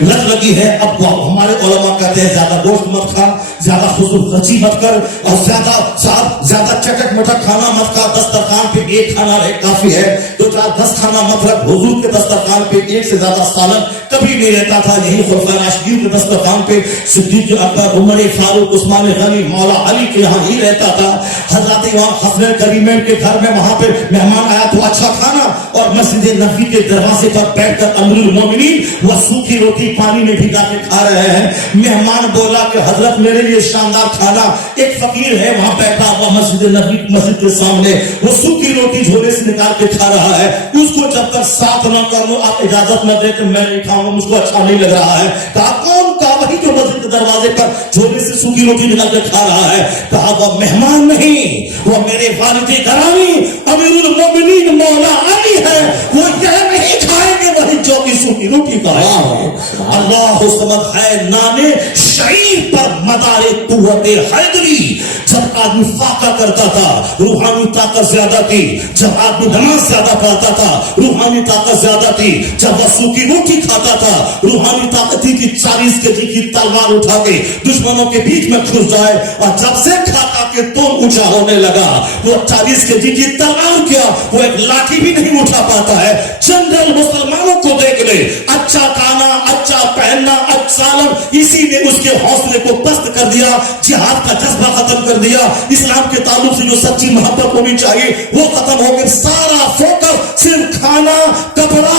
لت لگی ہے. اب ہمارے علماء کہتے ہیں زیادہ گوشت مت کھا, زیادہ فضول خرچی مت کر اور زیادہ چٹک مٹک کھانا مت کھا. دسترخوان پہ ایک کھانا رہے کافی ہے. 2-4-10 کھانا مت رکھ. حضور کے دسترخوان پہ ایک سے زیادہ سالن کبھی نہیں رہتا تھا. یہی خلفائے راشدین کے دسترخوان پہ صدیق اکبر, عمر فاروق, عثمان غنی, مولا علی کے یہاں ہی رہتا تھا. حضرت امام حسن کریمین کے گھر میں وہاں پہ مہمان آیا تو اچھا کھانا اور مسجد نبوی کے دروازے پر بیٹھ کر امیر المومنین وہ سوکھی روٹی پانی میں بھگا کے کھا رہے ہیں. مہمان بولا کہ حضرت میرے لیے شاندار کھانا. ایک فقیر ہے وہاں بیٹھا ہوا مسجد نبوی مسجد کے سامنے, وہ سوکھی روٹی جھولے سے نکال کے کھا رہا ہے. اس کو جب تک ساتھ نہ کر لو آپ اجازت نہ دے کہ میں نہیں کھاؤں گا, مجھ کو اچھا نہیں لگ رہا ہے. کہا کون کا وہی جو مسجد کے دروازے پر جھولے سے سوکھی روٹی نکال کے کھا رہا ہے. کہا وہ مہمان نہیں, وہ میرے والد گرامی امیر المومنین مولا علی ہے. وہ یہ نہیں کھائیں گے وہی جو کی سوکھی روٹی کا ہے. اللہ سمجھ ہے نانے شعیر پر مدار قوت حیدری. جب آدمی فاقہ کرتا تھا روحانی طاقت زیادہ تھی. جب آدمی نماز زیادہ پڑھتا تھا روحانی طاقت زیادہ تھی. جب وہ سوکھی روٹی کھاتا تھا روحانی طاقت تھی کہ 40 کیجی کی تلوار اٹھا کے دشمنوں کے بیچ میں گھس جائے. اور جب سے کھاتا کہ تو اونچا ہونے لگا, وہ 40 کیجی کی تلوار کیا, وہ ایک لاٹھی بھی نہیں اٹھا پاتا ہے. جنرل مسلمانوں کو دیکھ لے, اچھا کھانا, اچھا پہننا, اچھا سالم, اسی نے اس کے حوصلے کو پست کر دیا, جہاد کا جذبہ ختم کر دیا. اسلام کے تعلق سے جو سچی محبت ہونی چاہیے وہ ختم ہو گئی. سارا فوکس صرف کھانا, کپڑا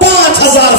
5000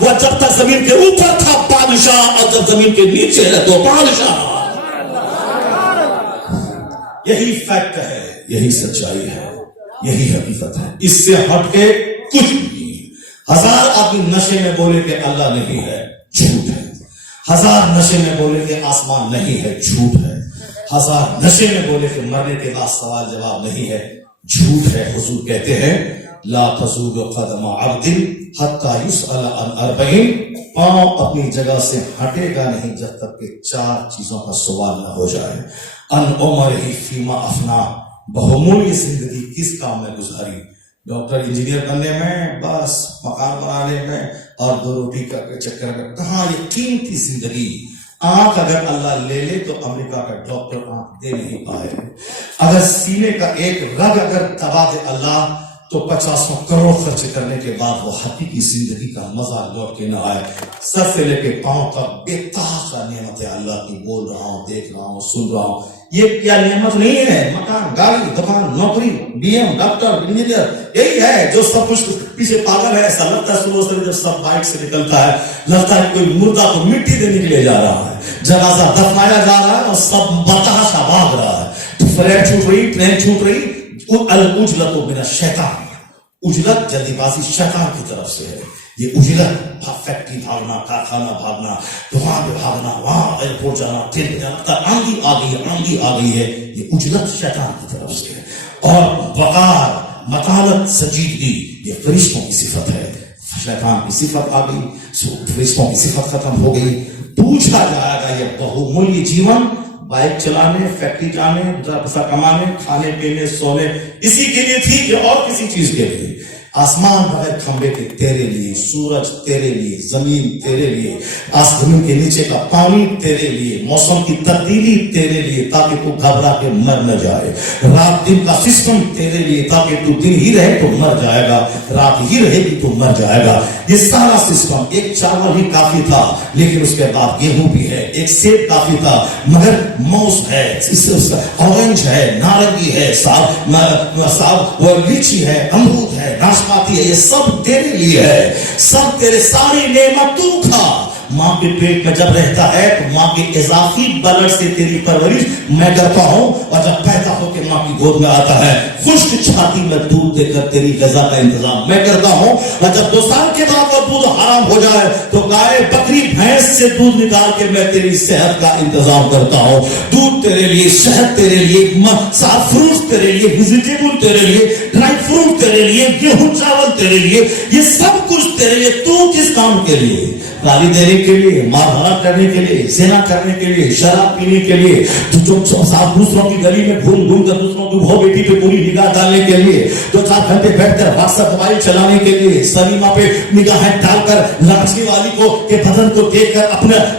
وہ جب تک زمین کے اوپر تھا بادشاہ, اور جب زمین کے نیچے ہے تو بادشاہ. یہی فیکٹ ہے, یہی سچائی ہے, یہی حقیقت ہے. اس سے ہٹ کے کچھ نہیں. 1000 آدمی نشے میں بولے کہ اللہ نہیں ہے, جھوٹ ہے. 1000 نشے میں بولے کہ آسمان نہیں ہے, جھوٹ ہے. 1000 نشے میں بولے کہ مرنے کے بعد سوال جواب نہیں ہے, جھوٹ ہے. حضور کہتے ہیں لا تزول قدم عبد حتی یسأل عن 40. پاؤں اپنی جگہ سے ہٹے گا نہیں جب تک کہ 4 چیزوں کا سوال نہ ہو جائے. ان عمرہ فیما افنا, بہمولی زندگی کس کام میں گزاری. ڈاکٹر انجینئر بننے میں, بس مکان بنانے میں, اور 2 روٹی کا چکر میں. کہاں یہ قیمتی زندگی. آنکھ اگر اللہ لے لے تو امریکہ کا ڈاکٹر آنکھ دے نہیں پائے. اگر سینے کا ایک رگ اگر دبا دے اللہ تو 50 کروڑ خرچ کرنے کے بعد وہ حقیقی زندگی کا مزہ لوٹ کے نہ آئے. سر سے لے کے پاؤں تک بے تحاشا نعمت ہے اللہ کی. بول رہا ہوں, دیکھ رہا ہوں, سن رہا ہوں. یہ کیا نعمت نہیں ہے؟ مکان, گاڑی, دکان, نوکری, BM, ڈاکٹر, انجینئر, یہی ہے جو سب کچھ پیچھے پاگل ہے. ایسا لگتا ہے صبح سے جب سب بائک سے نکلتا ہے لگتا ہے کوئی مردہ کو مٹی دینے کے لیے جا رہا ہے, جنازہ دفنایا جا رہا ہے اور سب بتحاشا بھاگ رہا ہے. فلیٹ چھوٹ رہی, ٹرین چھوٹ رہی. العجلۃ من الشیطان, اجلت جلدی بازی شیطان کی طرف سے ہے. یہ اجلت فیکٹری بھاگنا, کارخانہ بھاگنا, دکان پہ بھاگنا, وہاں ایئرپورٹ جانا, ٹرین پہ جانا, آندھی آ گئی ہے, آندھی آ گئی ہے. یہ اجلت شیطان کی طرف سے ہے. اور وقار, متانت, سنجیدگی یہ فرشتوں کی صفت ہے. شیطان کی صفت آ گئی, فرشتوں کی صفت ختم ہو گئی. پوچھا جائے گا یہ بہومولی جیون, بائک چلانے, فیکٹری جانے, پیسہ کمانے, کھانے پینے, سونے, اسی کے لیے تھی کہ اور کسی چیز کے لیے. آسمان بغیر کھمبے کے تیرے لیے, سورج تیرے لیے, زمین تیرے لیے, آسمان کے نیچے کا پانی تیرے لیے, موسم کی تبدیلی تیرے لیے تاکہ تو گھبرا کے مر نہ جائے, رات دن کا سسٹم تیرے لیے تاکہ تو دن ہی رہے تو مر جائے گا, رات ہی رہے گی تو مر جائے گا. یہ سارا سسٹم, ایک چاول ہی کافی تھا لیکن اس کے بعد گیہوں بھی ہے, ایک سیب کافی تھا مگر موز ہے, اورنج ہے, نارنگی ہے, وہ لیچی ہے, امرود ہے, ناشپاتی ہے. یہ سب تیرے لیے ہے, سب تیرے. ساری نعمت تو کھا. ماں کے پیٹ میں جب رہتا ہے تو ماں کے اضافی بلڈ سے تیری پرورش میں کرتا ہوں, اور جب پیدا ہو کے ماں کی گود میں آتا ہے خشک چھاتی میں دودھ دے کر تیری غذا کا انتظام میں کرتا ہوں. اور جب 2 سال کے بعد وہ دودھ حرام ہو جائے تو گائے, بکری, بھینس سے دودھ نکال کے میں تیری صحت کا انتظام کرتا ہوں. دودھ تیرے لیے, شہد تیرے لیے, صاف فروٹ تیرے لیے, ویجیٹیبل تیرے لیے, ڈرائی فروٹ تیرے لیے, گیہوں چاول تیرے لیے, یہ سب کچھ تیرے لیے. تو کس کام کے لیے؟ گالی دینے کے لیے, مار دھاڑ کرنے کے لیے, زنا کرنے کے لیے, شراب پینے کے لیے, دوسروں کی گلی میں گھوم گھوم کر دوسروں کی بہو بیٹی پہ پوری نگاہ ڈالنے کے لیے, 2-4 گھنٹے بیٹھ کر واٹس ایپ موبائل چلانے کے لیے, سنیما پہ نگاہیں ڈال کر لڑکی والی کو کے بدن کو دیکھ کر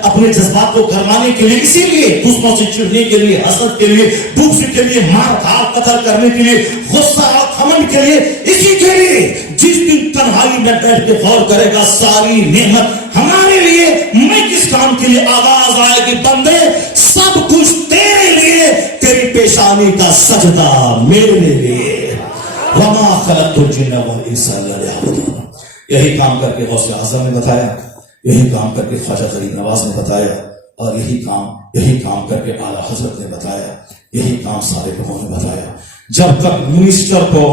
اپنے جذبات کو گرمانے کے لیے, اسی لیے دوسروں سے چڑھنے کے لیے, حسد کے لیے, بغض کے لیے, مار دھاڑ قتل کرنے کے لیے, غصہ اور گھمنڈ کے لیے, اسی کے لیے. جس دن تنہائی میں بیٹھ کے غور کرے گا ساری نعمت ہمارے لیے, میں کس کام کے لیے, آواز آئے گی بندے سب کچھ تیرے لیے, تیری پیشانی کا سجدہ میرے لیے. وما خلقت الجن والانس الا ليعبدون. یہی کام کر کے غوث اعظم نے بتایا, یہی کام کر کے خواجہ غریب نواز نے بتایا, اور یہی کام کر کے اعلیٰ حضرت نے بتایا, یہی کام سارے لوگوں نے بتایا. جب تک منسٹر کو,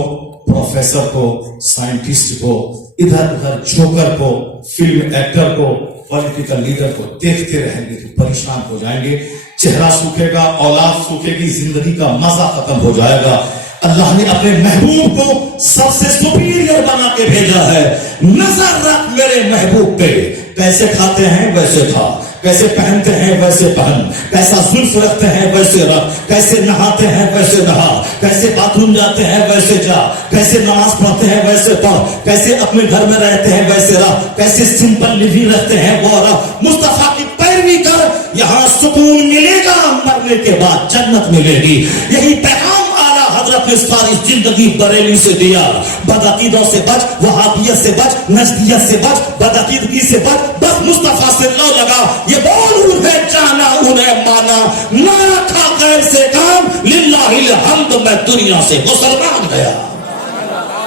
پروفیسر کو, سائنٹسٹ کو, ادھر ادھر جوکر کو, فلم ایکٹر کو, پولیٹیکل لیڈر کو دیکھتے رہیں گے تو پریشان ہو جائیں گے. چہرہ سوکھے گا, اولاد سوکھے گی, زندگی کا مزہ ختم ہو جائے گا. اللہ نے اپنے محبوب کو سب سے سپیریئر بنا کے بھیجا ہے. نظر رکھ میرے محبوب پہ, کیسے کھاتے ہیں ویسے کھا, کیسے پہنتے ہیں ویسے پہن, کیسا زلف رکھتے ہیں ویسے رکھ, کیسے نہاتے ہیں ویسے نہا, کیسے باتھ روم جاتے ہیں ویسے جا, کیسے نماز پڑھتے ہیں ویسے پڑھ, کیسے اپنے گھر میں رہتے ہیں ویسے رہ, کیسے سمپل لیونگ رکھتے ہیں وہ رہ. مصطفیٰ کی پیروی کر, یہاں سکون ملے گا, مرنے کے بعد جنت ملے گی. یہی پیغام حضرت نے ساری زندگی بریلی سے دیا. بدعقیدوں سے بچ, وہابیت سے بچ, نجدیت سے بچ, بدعقیدگی سے بچ, بس مصطفیٰ سے لو لگا. یہ بول انہیں جانا, انہیں مانا, نہ رکھا غیر سے کام, للہ الحمد میں دنیا سے مسلمان گیا.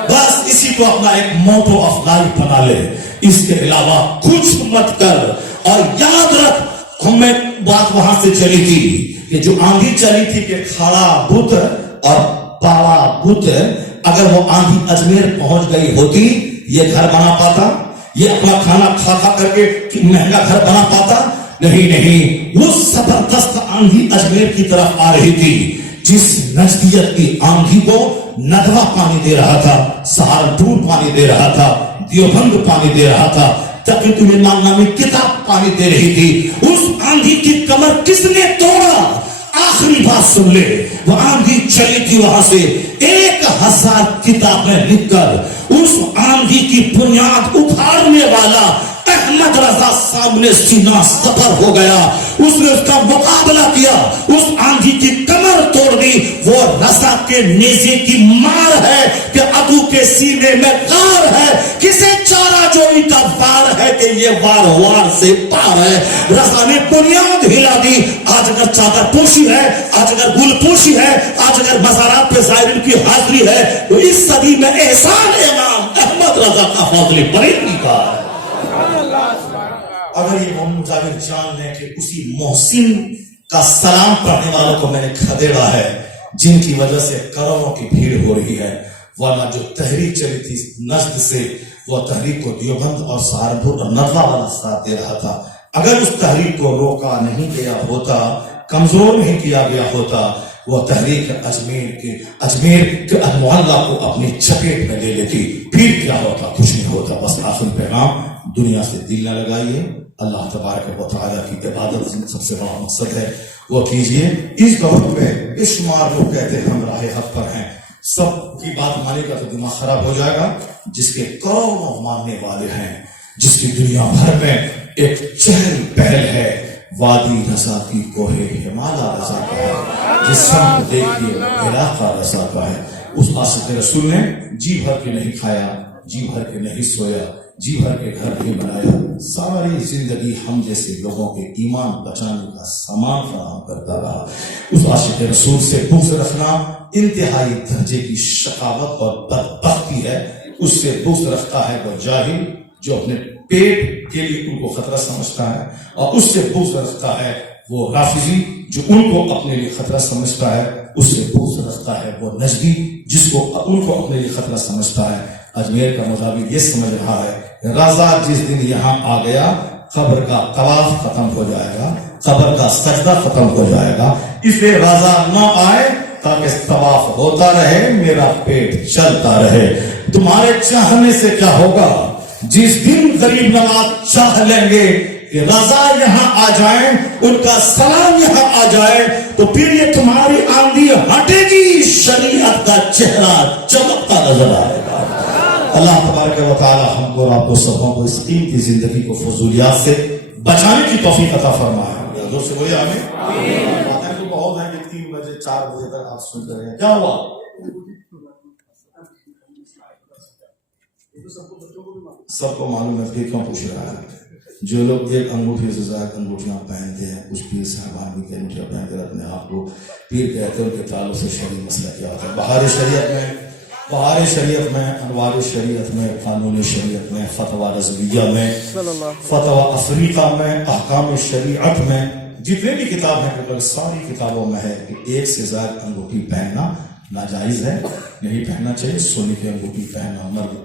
بس اسی کو اپنا ایک موٹو آف لائف بنا لے. اس کے علاوہ کچھ مت کر. اور یاد رکھ, ہمیں بات وہاں سے چلی تھی کہ جو آندھی چلی تھی کہ کھڑا بت اور پاوا بت, اگر وہ آندھی اجمیر پہنچ گئی ہوتی, یہ گھر بنا پاتا؟ یہ اپنا کھانا کھا کھا کر کے مہنگا گھر بنا پاتا؟ نہیں. وہ زبردست آندھی اجمیر کی طرف آ رہی تھی, جس نجدیت کی آندھی کو ندوہ پانی دے رہا تھا, سہارنپور پانی دے رہا تھا, دیوبند پانی دے رہا تھا, تقی الایمان نامی کتاب پانی دے رہی تھی. اس آندھی کی کمر کس نے توڑا؟ آخری بات سن لے, وہ آندھی چلی تھی وہاں سے 1000 کتابیں لکھ کر اس آندھی کی بنیاد اکھاڑنے والا احمد رضا سامنے سینہ سپر ہو گیا. اس نے اس کا مقابلہ کیا, اس آندھی کی کمر توڑ دی. وہ رضا کے نیزے کی مار ہے کہ عدو کے سینے میں غار ہے, کسے چارہ جوئی کا وار ہے کہ یہ وار وار سے پار ہے. رضا نے بنیاد ہلا دی. آج اگر چادر پوشی ہے, آج اگر گل پوشی ہے, آج اگر مزارات پہ زائرین کی حاضری ہے, تو اس صدی میں احسان امام احمد رضا کا فضل بریلوی کا ہے. اگر یہ محمد مجاہد جان لیں کہ اسی محسن کا سلام پڑھنے والوں کو میں نے کھدیڑا ہے, جن کی وجہ سے کروڑوں کی بھیڑ ہو رہی ہے. ورنہ جو تحریک چلی تھی نجد سے, وہ تحریک کو دیوبند اور سہارنپور اور ندوہ والا ساتھ دے رہا تھا. اگر اس تحریک کو روکا نہیں گیا ہوتا, کمزور نہیں کیا گیا ہوتا, وہ تحریک اجمیر کے المعلّہ کو اپنی چپیٹ میں لے لیتی. پھر کیا ہوتا؟ کچھ نہیں ہوتا. بس آخری پیغام, دنیا سے دل نہ لگائیے, اللہ تبارک و تعالیٰ کی عبادت سب سے بڑا مقصد ہے, وہ کیجئے. اس دور پہ بے شمار لوگ کہتے ہیں ہم راہ حق پر ہیں, سب کی بات مانے گا تو دماغ خراب ہو جائے گا. جس کے کروڑوں ماننے والے ہیں, جس کی دنیا بھر میں ایک چہل پہل ہے, وادی رضا کی کوہ ہمالا رضا کا ہے, جس سمت دیکھیے علاقہ رضا کا ہے. اس عاشق رسول نے جی بھر کے نہیں کھایا, جی بھر کے نہیں سویا, جی بھر کے گھر نہیں بنایا, ساری زندگی ہم جیسے لوگوں کے ایمان بچانے کا سامان فراہم کرتا رہا. اس عاشق رسول سے بغض رکھنا انتہائی درجے کی شقاوت اور بدبختی ہے. اس سے بغض رکھتا ہے وہ جاہل جو اپنے پیٹ کے لیے ان کو خطرہ سمجھتا ہے, اور اس سے بغض رکھتا ہے وہ رافضی جو ان کو اپنے لیے خطرہ سمجھتا ہے. اس سے بغض رکھتا ہے وہ نجدی جس کو ان کو اپنے لیے خطرہ سمجھتا ہے. اجمیر کا مطابق یہ سمجھ رہا ہے رضا جس دن یہاں آ گیا, قبر کا طواف ختم ہو جائے گا, قبر کا سجدہ ختم ہو جائے گا. اس لیے رضا نہ آئے تاکہ طواف ہوتا رہے, میرا پیٹ چلتا رہے. تمہارے چاہنے سے کیا ہوگا؟ جس دن غریب نواز چاہ لیں گے کہ رضا یہاں آ جائیں, ان کا سلام یہاں آ جائے, تو پھر یہ تمہاری آندھی ہٹے گی, شریعت کا چہرہ چمکتا نظر آئے گا. اللہ تبارک و تعالی ہم کو اور آپ کو سبوں کو اس قیمتی زندگی کو فضولیات سے بچانے کی توفیق عطا فرمائے. جو سے وہی آمین. باتیں تو بہت ہیں کہ 3 بجے 4 بجے تک آپ سنتے رہے. کیا ہوا؟ سب کو معلوم ہے, پھر کیوں پوچھ رہا ہے؟ جو لوگ ایک انگوٹھی سے زائد انگوٹھیاں پہنتے ہیں, کچھ پیر صاحبان بھی انگوٹھیاں پہن کر اپنے آپ کو پیر کہتے ہیں, ان کے تعلق سے شرعی مسئلہ کیا ہوتا ہے؟ بہار شریعت میں, انوار شریعت میں, قانون شریعت میں, فتویٰ رضویہ میں, فتویٰ افریقہ میں, احکام شریعت میں, جتنے بھی کتاب ہیں کہ ساری کتابوں میں ہے کہ ایک سے زائد انگوٹھی پہننا ناجائز ہے, نہیں پہننا چاہیے. سونے کی انگوٹھی پہننا مرد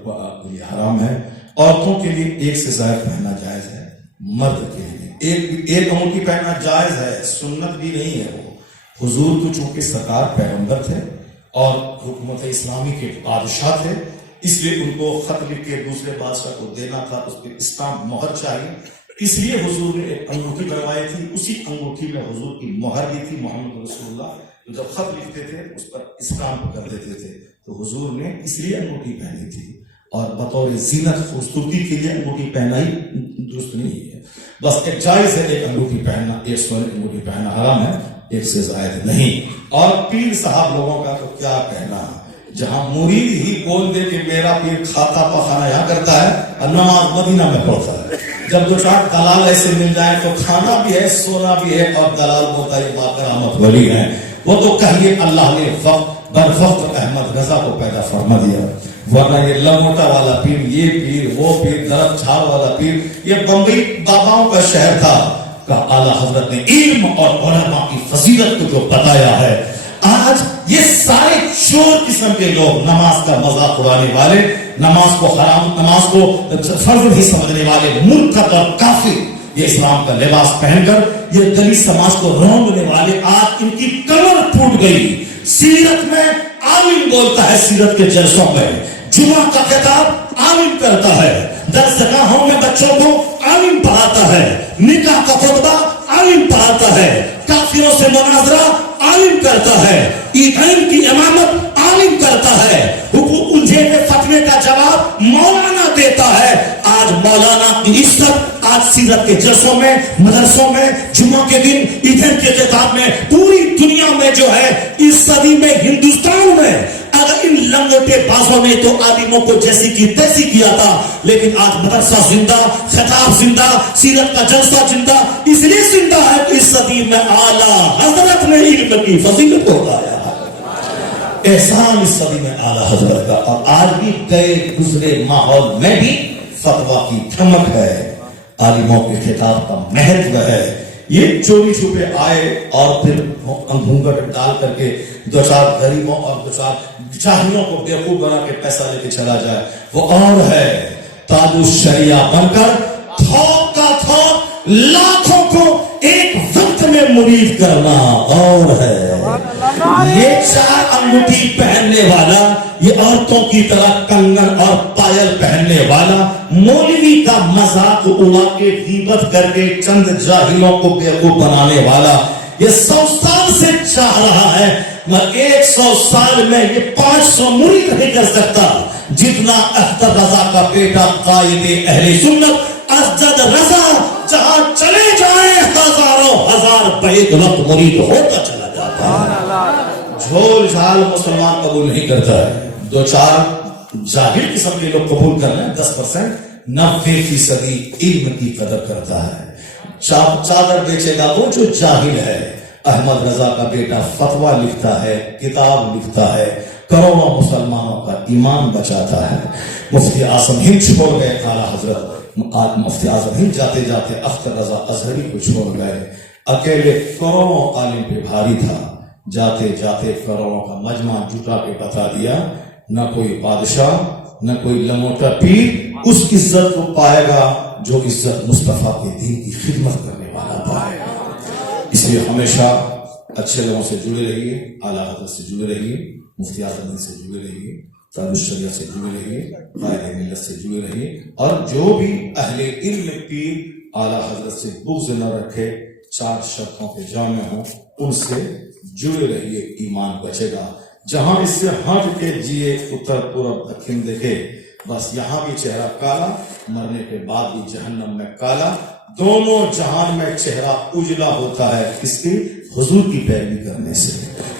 کے لیے حرام ہے, عورتوں کے لیے ایک سے زائد پہننا جائز ہے. مرد کے لیے ایک انگوٹھی پہننا جائز ہے, سنت بھی نہیں ہے. وہ حضور کو چونکہ سرکار پیغمبر تھے اور حکومت اسلامی کے بادشاہ تھے, اس لیے ان کو خط لکھ کے دوسرے بادشاہ کو دینا تھا, اس پہ اسٹامپ مہر چاہیے. اس لیے حضور نے ایک انگوٹھی بنوائی تھی, اسی انگوٹھی میں حضور کی مہر بھی تھی, محمد رسول اللہ. تو جب خط لکھتے تھے اس پر اسٹامپ کر دیتے تھے, تو حضور نے اس لیے انگوٹھی پہنی تھی. اور بطور زینت خوبصورتی کے لیے انگوٹھی پہنا ہی درست نہیں ہے. بس ایک جائز ہے ایک انگوٹھی پہننا, ایک سونے کی انگوٹھی پہننا حرام ہے, ایک سے زائد نہیں. اور پیر صاحب لوگوں کا تو کیا کہنا, جہاں مرید ہی بول دے کہ میرا پیر کھاتا پخانا یہاں کرتا ہے اور نماز مدینہ میں پڑھتا ہے. جب دو چار دلال ایسے مل جائیں تو کھانا بھی ہے, سونا بھی ہے, اور دلال بولتا ہے باقر احمد ولی ہے. وہ تو کہیے اللہ نے وقت بر وقت احمد رضا کو پیدا فرما دیا، ورنہ یہ لموٹا والا پیر، یہ پیر، وہ پیر، درخت چھال والا پیر، یہ بمبئی باباؤں کا شہر تھا کہ اعلیٰ حضرت نے علم اور علماء کی فضیلت کو جو بتایا ہے، آج یہ سارے چور قسم کے لوگ، نماز کا مذاق اڑانے والے، نماز کو حرام، نماز کو فرض نہیں سمجھنے والے، مرتد اور کافر، یہ اسلام کا لباس پہن کر یہ دلی سماج کو رونگنے والے، آج ان کی کمر ٹوٹ گئی۔ سیرت میں عالم بولتا ہے، سیرت کے جلسوں میں جمعہ کا خطاب عالم کرتا ہے، درسگاہوں میں بچوں کو عالم پڑھاتا ہے، نکاح کا خطبہ عالم پڑھاتا ہے، کافروں سے مناظرہ عالم کرتا ہے، عیدین کی امامت عالم کرتا ہے، حقوق الجھے کے فتوے کا جواب مولانا دیتا ہے۔ آج مولانا کی عزت آج سیرت کے جلسوں میں، مدرسوں میں، جمعہ کے دن عیدین کے خطاب میں پوری دنیا میں جو ہے، اس صدی میں ہندوستان میں اگر ان لنگوٹے بازوں نے تو عالموں کو جیسی کی تیسی کیا تھا، لیکن آج مدرسہ زندہ، خطاب زندہ، سیرت کا جلسہ زندہ، اس لیے زندہ ہے کہ اس صدی میں اعلیٰ حضرت نے علم کی فضیلت کو بتایا ہے۔ احسان اس صدی میں اعلیٰ حضرت کا، اور آج بھی گئے گزرے ماحول میں بھی فتویٰ کی دھمک ہے، عالموں کے خطاب کا مہتو ہے۔ یہ چوری چھپے آئے اور پھر گھونگھٹ ڈال کر کے دو چار غریبوں اور دو چار جاہلوں کو بیوقوف بنا کے پیسہ لے کے چلا جائے، وہ اور ہے تاج الشریعہ بن کر تھوک کا تھوک لاکھوں کو ایک وقت میں مرید کرنا اور ہے۔ یہ چار انگوٹھی پہننے والا، یہ عورتوں کی طرح کنگن اور پائل پہننے والا، مولوی کا مذاق اڑا کے غیبت کر کے چند جاہلوں کو بیوقوف بنانے والا، یہ 100 سال سے چاہ رہا ہے، مگر 100 سال میں یہ 500 مرید نہیں کر سکتا جتنا اختر رضا کا بیٹا قائد اہل سنت اسجد رضا جہاں چلے جائیں ہزاروں ہزار بیت وقت مرید ہوتا چلا جاتا ہے۔ جھول جھال مسلمان قبول نہیں کرتا ہے، دو چار جاہل قسم کے لوگ قبول کر لیں 10%، 90% علم کی قدر کرتا ہے۔ چادر بیچے گا وہ جو جاہل ہے۔ احمد رضا کا بیٹا فتویٰ لکھتا ہے، کتاب لکھتا ہے، کروڑوں مسلمانوں کا ایمان بچاتا ہے۔ مفتی اعظم ہند چھوڑ گئے اعلیٰ حضرت، مفتی اعظم ہند جاتے جاتے اختر رضا ازہری کو چھوڑ گئے، اکیلے کروڑوں عالم پہ بھاری تھا، جاتے جاتے کروڑوں کا مجمع جٹا کے بتا دیا، نہ کوئی بادشاہ نہ کوئی لموٹا پیر اس عزت کو پائے گا جو عزت مصطفیٰ کے دین کی خدمت کرنے والا پائے گا۔ اس لیے ہمیشہ اچھے لوگوں سے جڑے رہیے، اعلیٰ حضرت سے جڑے رہیے، مفتی اعظم سے جڑے رہیے، تاج الشریعہ سے جڑے رہیے، قائد ملت سے جڑے رہیے، اور جو بھی اہل علم پیر اعلیٰ حضرت سے بغض نہ رکھے، 4 شرطوں کے جامع ہوں، ان سے جڑے رہیے، ایمان بچے گا۔ جہاں اس سے ہٹ کے جیے، اتر پورب دکھن دیکھے، بس یہاں بھی چہرہ کالا، مرنے کے بعد بھی جہنم میں کالا، دونوں جہان میں چہرہ اجلا ہوتا ہے، کس کی؟ حضور کی پیروی کرنے سے،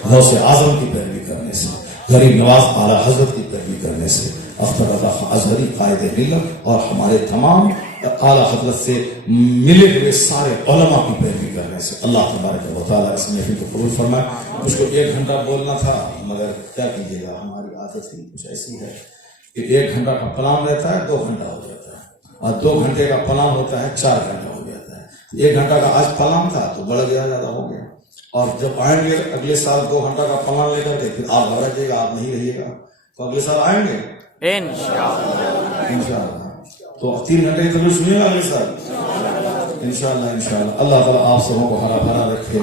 غوث اعظم کی پیروی کرنے سے، غریب نواز اعلیٰ حضرت کی پیروی کرنے سے، اختر رضا ازہری قائد ملت اور ہمارے تمام اعلیٰ حضرت سے ملے ہوئے سارے علماء کی پیروی کرنے سے۔ اللہ تبارک و تعالیٰ اس محفل کو قبول فرمائے۔ مجھ کو 1 گھنٹہ بولنا تھا، مگر کیا کیجیے گا، ہماری عادت ہی کچھ ایسی ہے کہ 1 گھنٹہ کا پلان رہتا ہے، 2 گھنٹہ ہو جاتا ہے، اور 2 گھنٹے کا پلان ہوتا ہے، 4 گھنٹہ ہو جاتا ہے۔ 1 گھنٹہ کا آج پلان تھا تو بڑھ گیا، زیادہ ہو گیا، اور جب آئیں گے اگلے سال 2 گھنٹہ کا پلان لے کر کے، پھر آپ گھر رہیے گا، آپ نہیں رہیے گا، تو اگلے سال آئیں گے انشاءاللہ، تو 3 گھنٹے کی تقریر سنیے گا اگلے سال انشاءاللہ۔ اللہ تعالیٰ آپ سبوں کو ہرا بھرا رکھے۔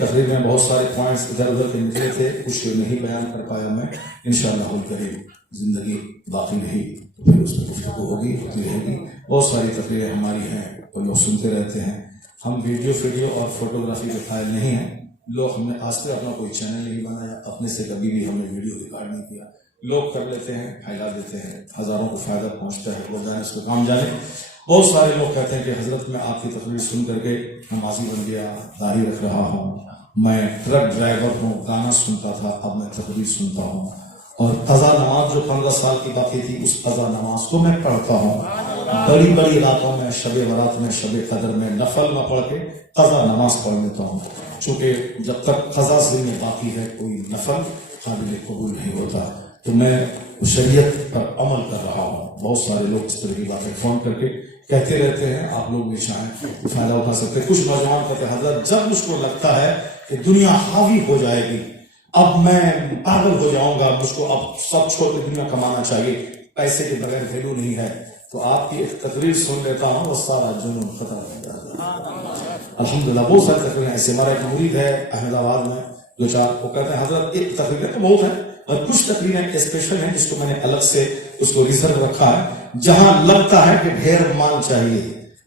تقریر میں بہت سارے پوائنٹس ادھر ادھر کے نکلے تھے، کچھ نہیں بیان کر پایا میں، انشاءاللہ الکریم زندگی باقی نہیں تو پھر اس میں گفتگو ہوگی، ہوتی رہے گی۔ بہت ساری تقریریں ہماری ہیں، تو لوگ سنتے رہتے ہیں۔ ہم ویڈیو اور فوٹوگرافی کے قائل نہیں ہیں، لوگ ہم نے آج تک اپنا کوئی چینل نہیں بنایا، اپنے سے کبھی بھی ہم نے ویڈیو ریکارڈ نہیں کیا، لوگ کر لیتے ہیں، پھیلا دیتے ہیں، ہزاروں کو فائدہ پہنچتا ہے، وہ جانے اس کو کام جانے۔ بہت سارے لوگ کہتے ہیں کہ حضرت میں آپ کی تقریر سن کر کے نمازی بن گیا، داڑھی رکھ رہا ہوں، میں ٹرک ڈرائیور ہوں، گانا سنتا تھا، اب میں تقریر سنتا ہوں، اور قضا نماز جو 15 سال کی باقی تھی، اس قضا نماز کو میں پڑھتا ہوں، بڑی بڑی راتوں میں، شب برات میں، شب قدر میں نفل نہ پڑھ کے قضا نماز پڑھ لیتا ہوں، چونکہ جب تک قضا ذمہ باقی ہے کوئی نفل قابل قبول نہیں ہوتا. تو میں شریعت پر عمل کر رہا ہوں. بہت سارے لوگ اس طرح کی باتیں فون کر کے کہتے رہتے ہیں, آپ لوگ بھی چاہیں فائدہ اٹھا سکتے ہیں. کچھ نوجوان کہتے ہیں حضرت جب مجھ کو لگتا ہے کہ دنیا حاوی ہو جائے گی, اب میں پاگل ہو جاؤں گا, مجھ کو اب سب چھوڑ کے دنیا کمانا چاہیے, پیسے کے بغیر ویلو نہیں ہے, تو آپ کی ایک تقریر سن لیتا ہوں, وہ سارا جنون ختم ہو جاتا ہے. الحمدللہ بہت ساری تقریریں ایسے. ہمارا ایک مرید ہے احمد آباد میں, دو چار, وہ کہتے ہیں حضرت ایک تقریر تو بہت ہے, اور کچھ تقریریں اسپیشل ہیں جس کو میں نے الگ سے اس کو ریزرو رکھا ہے, جہاں لگتا ہے کہ ڈھیر مال چاہیے,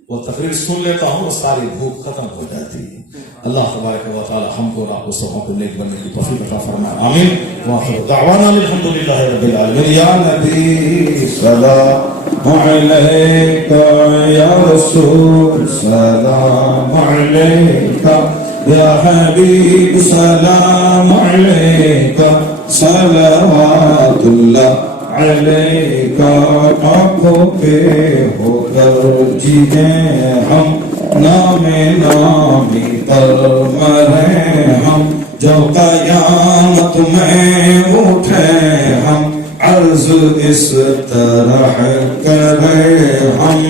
وہ تقریر سن لیتا ہوں, وہ ساری بھوک ختم ہو جاتی ہے. اللہ تبارک و تعالی ہم کو اور آپ کو سبوں کو نیک بننے کی توفیق عطا فرمائے. آمین. وآخر دعوانا الحمدللہ رب العالمین. یا نبی سلام علیکہ, یا رسول سلام علیکہ, یا حبیب سلام علیکہ, صلوات اللہ علیکہ. آنکھوں پہ ہو کر جیئیں ہم, نام نامی پر مریں ہم, جو قیامت میں اٹھیں ہم, عرض اس طرح کریں ہم.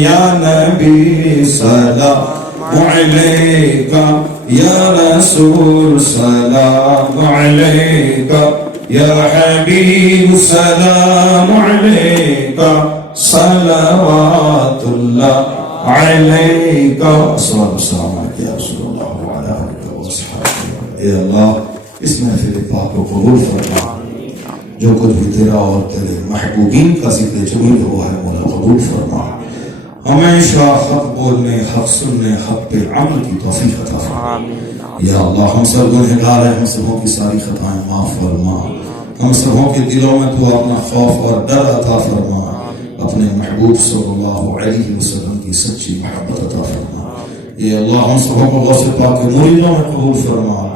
یا نبی سلام علیکہ, یا رسول سلام علیکہ, یا حبیب سلام علیکہ, صلوات اللہ علیکہ. السلام علیکم یا رسول اللہ وعلی آلہ وصحبہ. اے اللہ اس محفل پاک کو قبول فرما, جو کچھ بھی تیرا اور تیرے محبوبین کا ذکر جمیل ہوا ہے مولا قبول فرما. ہمیشہ حق بولنے, حق سننے, حق پہ عمل کی توفیق عطا فرما. یا اللہ ہم سب گنہگار ہیں, ہم سبوں کی ساری خطائیں معاف فرما. ہم سبوں کے دلوں میں تو اپنا خوف اور ڈر عطا فرما. اپنے محبوب صلی اللہ علیہ وسلم کی سچی محبت عطا فرما. یا اللہ ہم سبوں کو غوث پاک کے مریدوں میں قبول فرما.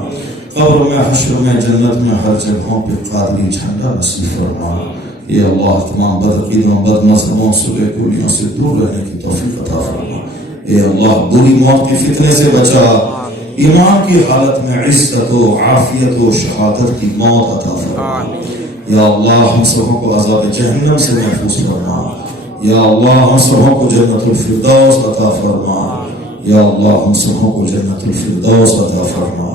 قبر میں, حشر میں, جنت میں, ہر جگہوں پہ قادری جھنڈا نصیب فرما. یا اللہ تمام بدعقیدوں, بد مذہبوں, صبح گولیوں سے دور رہنے کی توفیق عطا فرما. اے اللہ بری موت کی فتنے سے بچا, ایمان کی حالت میں عزت و عافیت و شہادت کی موت عطا فرما. یا اللہ ہم سبوں کو عذاب جہنم سے محفوظ فرما. یا اللہ ہم سبوں کو جنت الفردوس عطا فرما. یا اللہ ہم سبوں کو جنت الفردوس عطا فرما.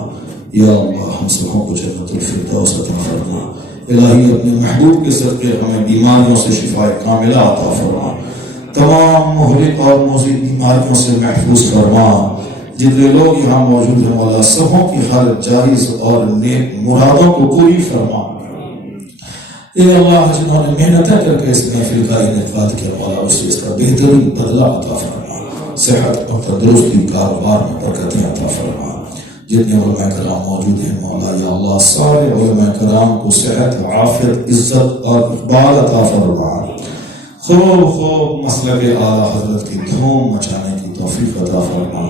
یا اللہ ہم سبوں کو جنت الفردوس عطا فرما. الہی اپنے محبوب کے صدقے ہمیں بیماریوں سے شفاء کاملہ عطا فرما. تمام مہلک اور مضر بیماریوں سے محفوظ فرما. جتنے لوگ یہاں موجود ہیں مولا سبوں کی ہر جائز اور نیک مرادوں کو پوری فرما. اے اللہ جنہوں نے محنتیں کر کے اس محفل کا انعقاد کیا مولا اسے اس کا بہترین بدلہ عطا فرما. صحت اور تندرستی, کاروبار میں برکتیں عطا فرما. جتنے علماء کرام موجود ہیں مولا یا اللہ سارے علماء کرام کو صحت, عافیت, عزت اور اقبال عطا فرما. خوب مسلک اعلیٰ حضرت کی دھوم مچانے کی توفیق عطا فرما.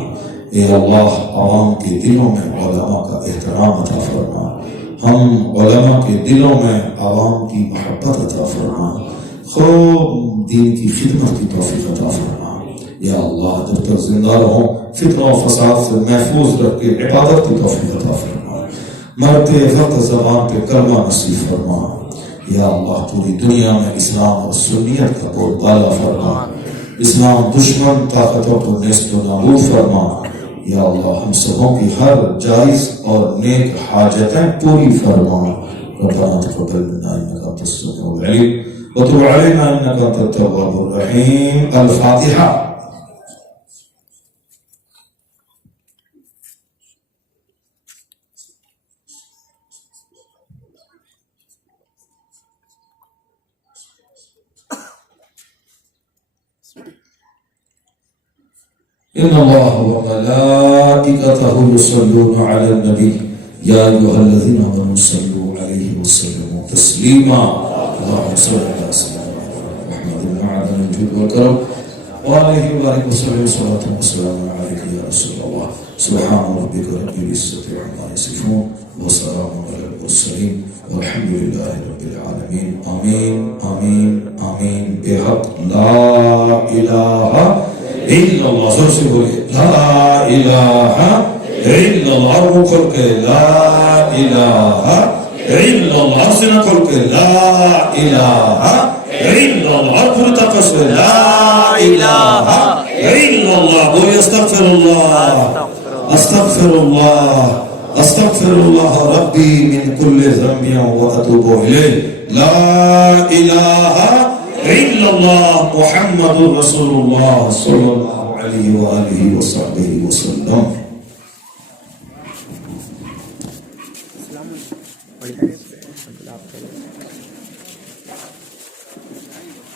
اے اللہ عوام کے دلوں میں علماء کا احترام عطا فرما. ہم علماء کے دلوں میں عوام کی محبت عطا فرما. خوب دین کی خدمت کی توفیق عطا فرما. یا اللہ جب تک زندہ رہو فتنہ و فساد سے محفوظ رکھ کے عبادت کی توفیق عطا فرما. مرتے وقت زبان پہ کلمہ نصیب فرما. یا اللہ پوری دنیا میں اسلام اور سنیت کا بول بالا فرما. اسلام دشمن طاقتوں کو نیست و نابود فرما. یا اللہ ہم سبوں کی ہر جائز اور نیک حاجتیں پوری فرما. ربنا تقبل منا انك انت السميع العليم وتب علينا انك انت التواب الرحيم. الفاتحة. إن الله وملائكته يصلون على النبي يا أيها الذين آمنوا صلوا عليه وسلموا تسليما. اللهم صل على سيدنا محمد المعدن الجود والكرم وعليه وبارك وسلم صلاة وسلام عليك يا رسول الله. سبحان ربك رب العزة عما يصفون وسلام على المرسلين والحمد لله رب العالمين. آمين آمين آمين. بحق لا إله إلا الله. زور سے بولیے لا الہ الا اللہ. اور کر کے لا الہ illallah. Arsına korku. La ilahe illallah. Puri takas ve la ilahe illallah. Boli estağfirullah. Estağfirullah. Estağfirullah Rabbi min kulli zambin ve etubu ileyh. La ilahe illallah Muhammedun Resulullah sallallahu aleyhi ve alihi ve sahbihi ve sellem.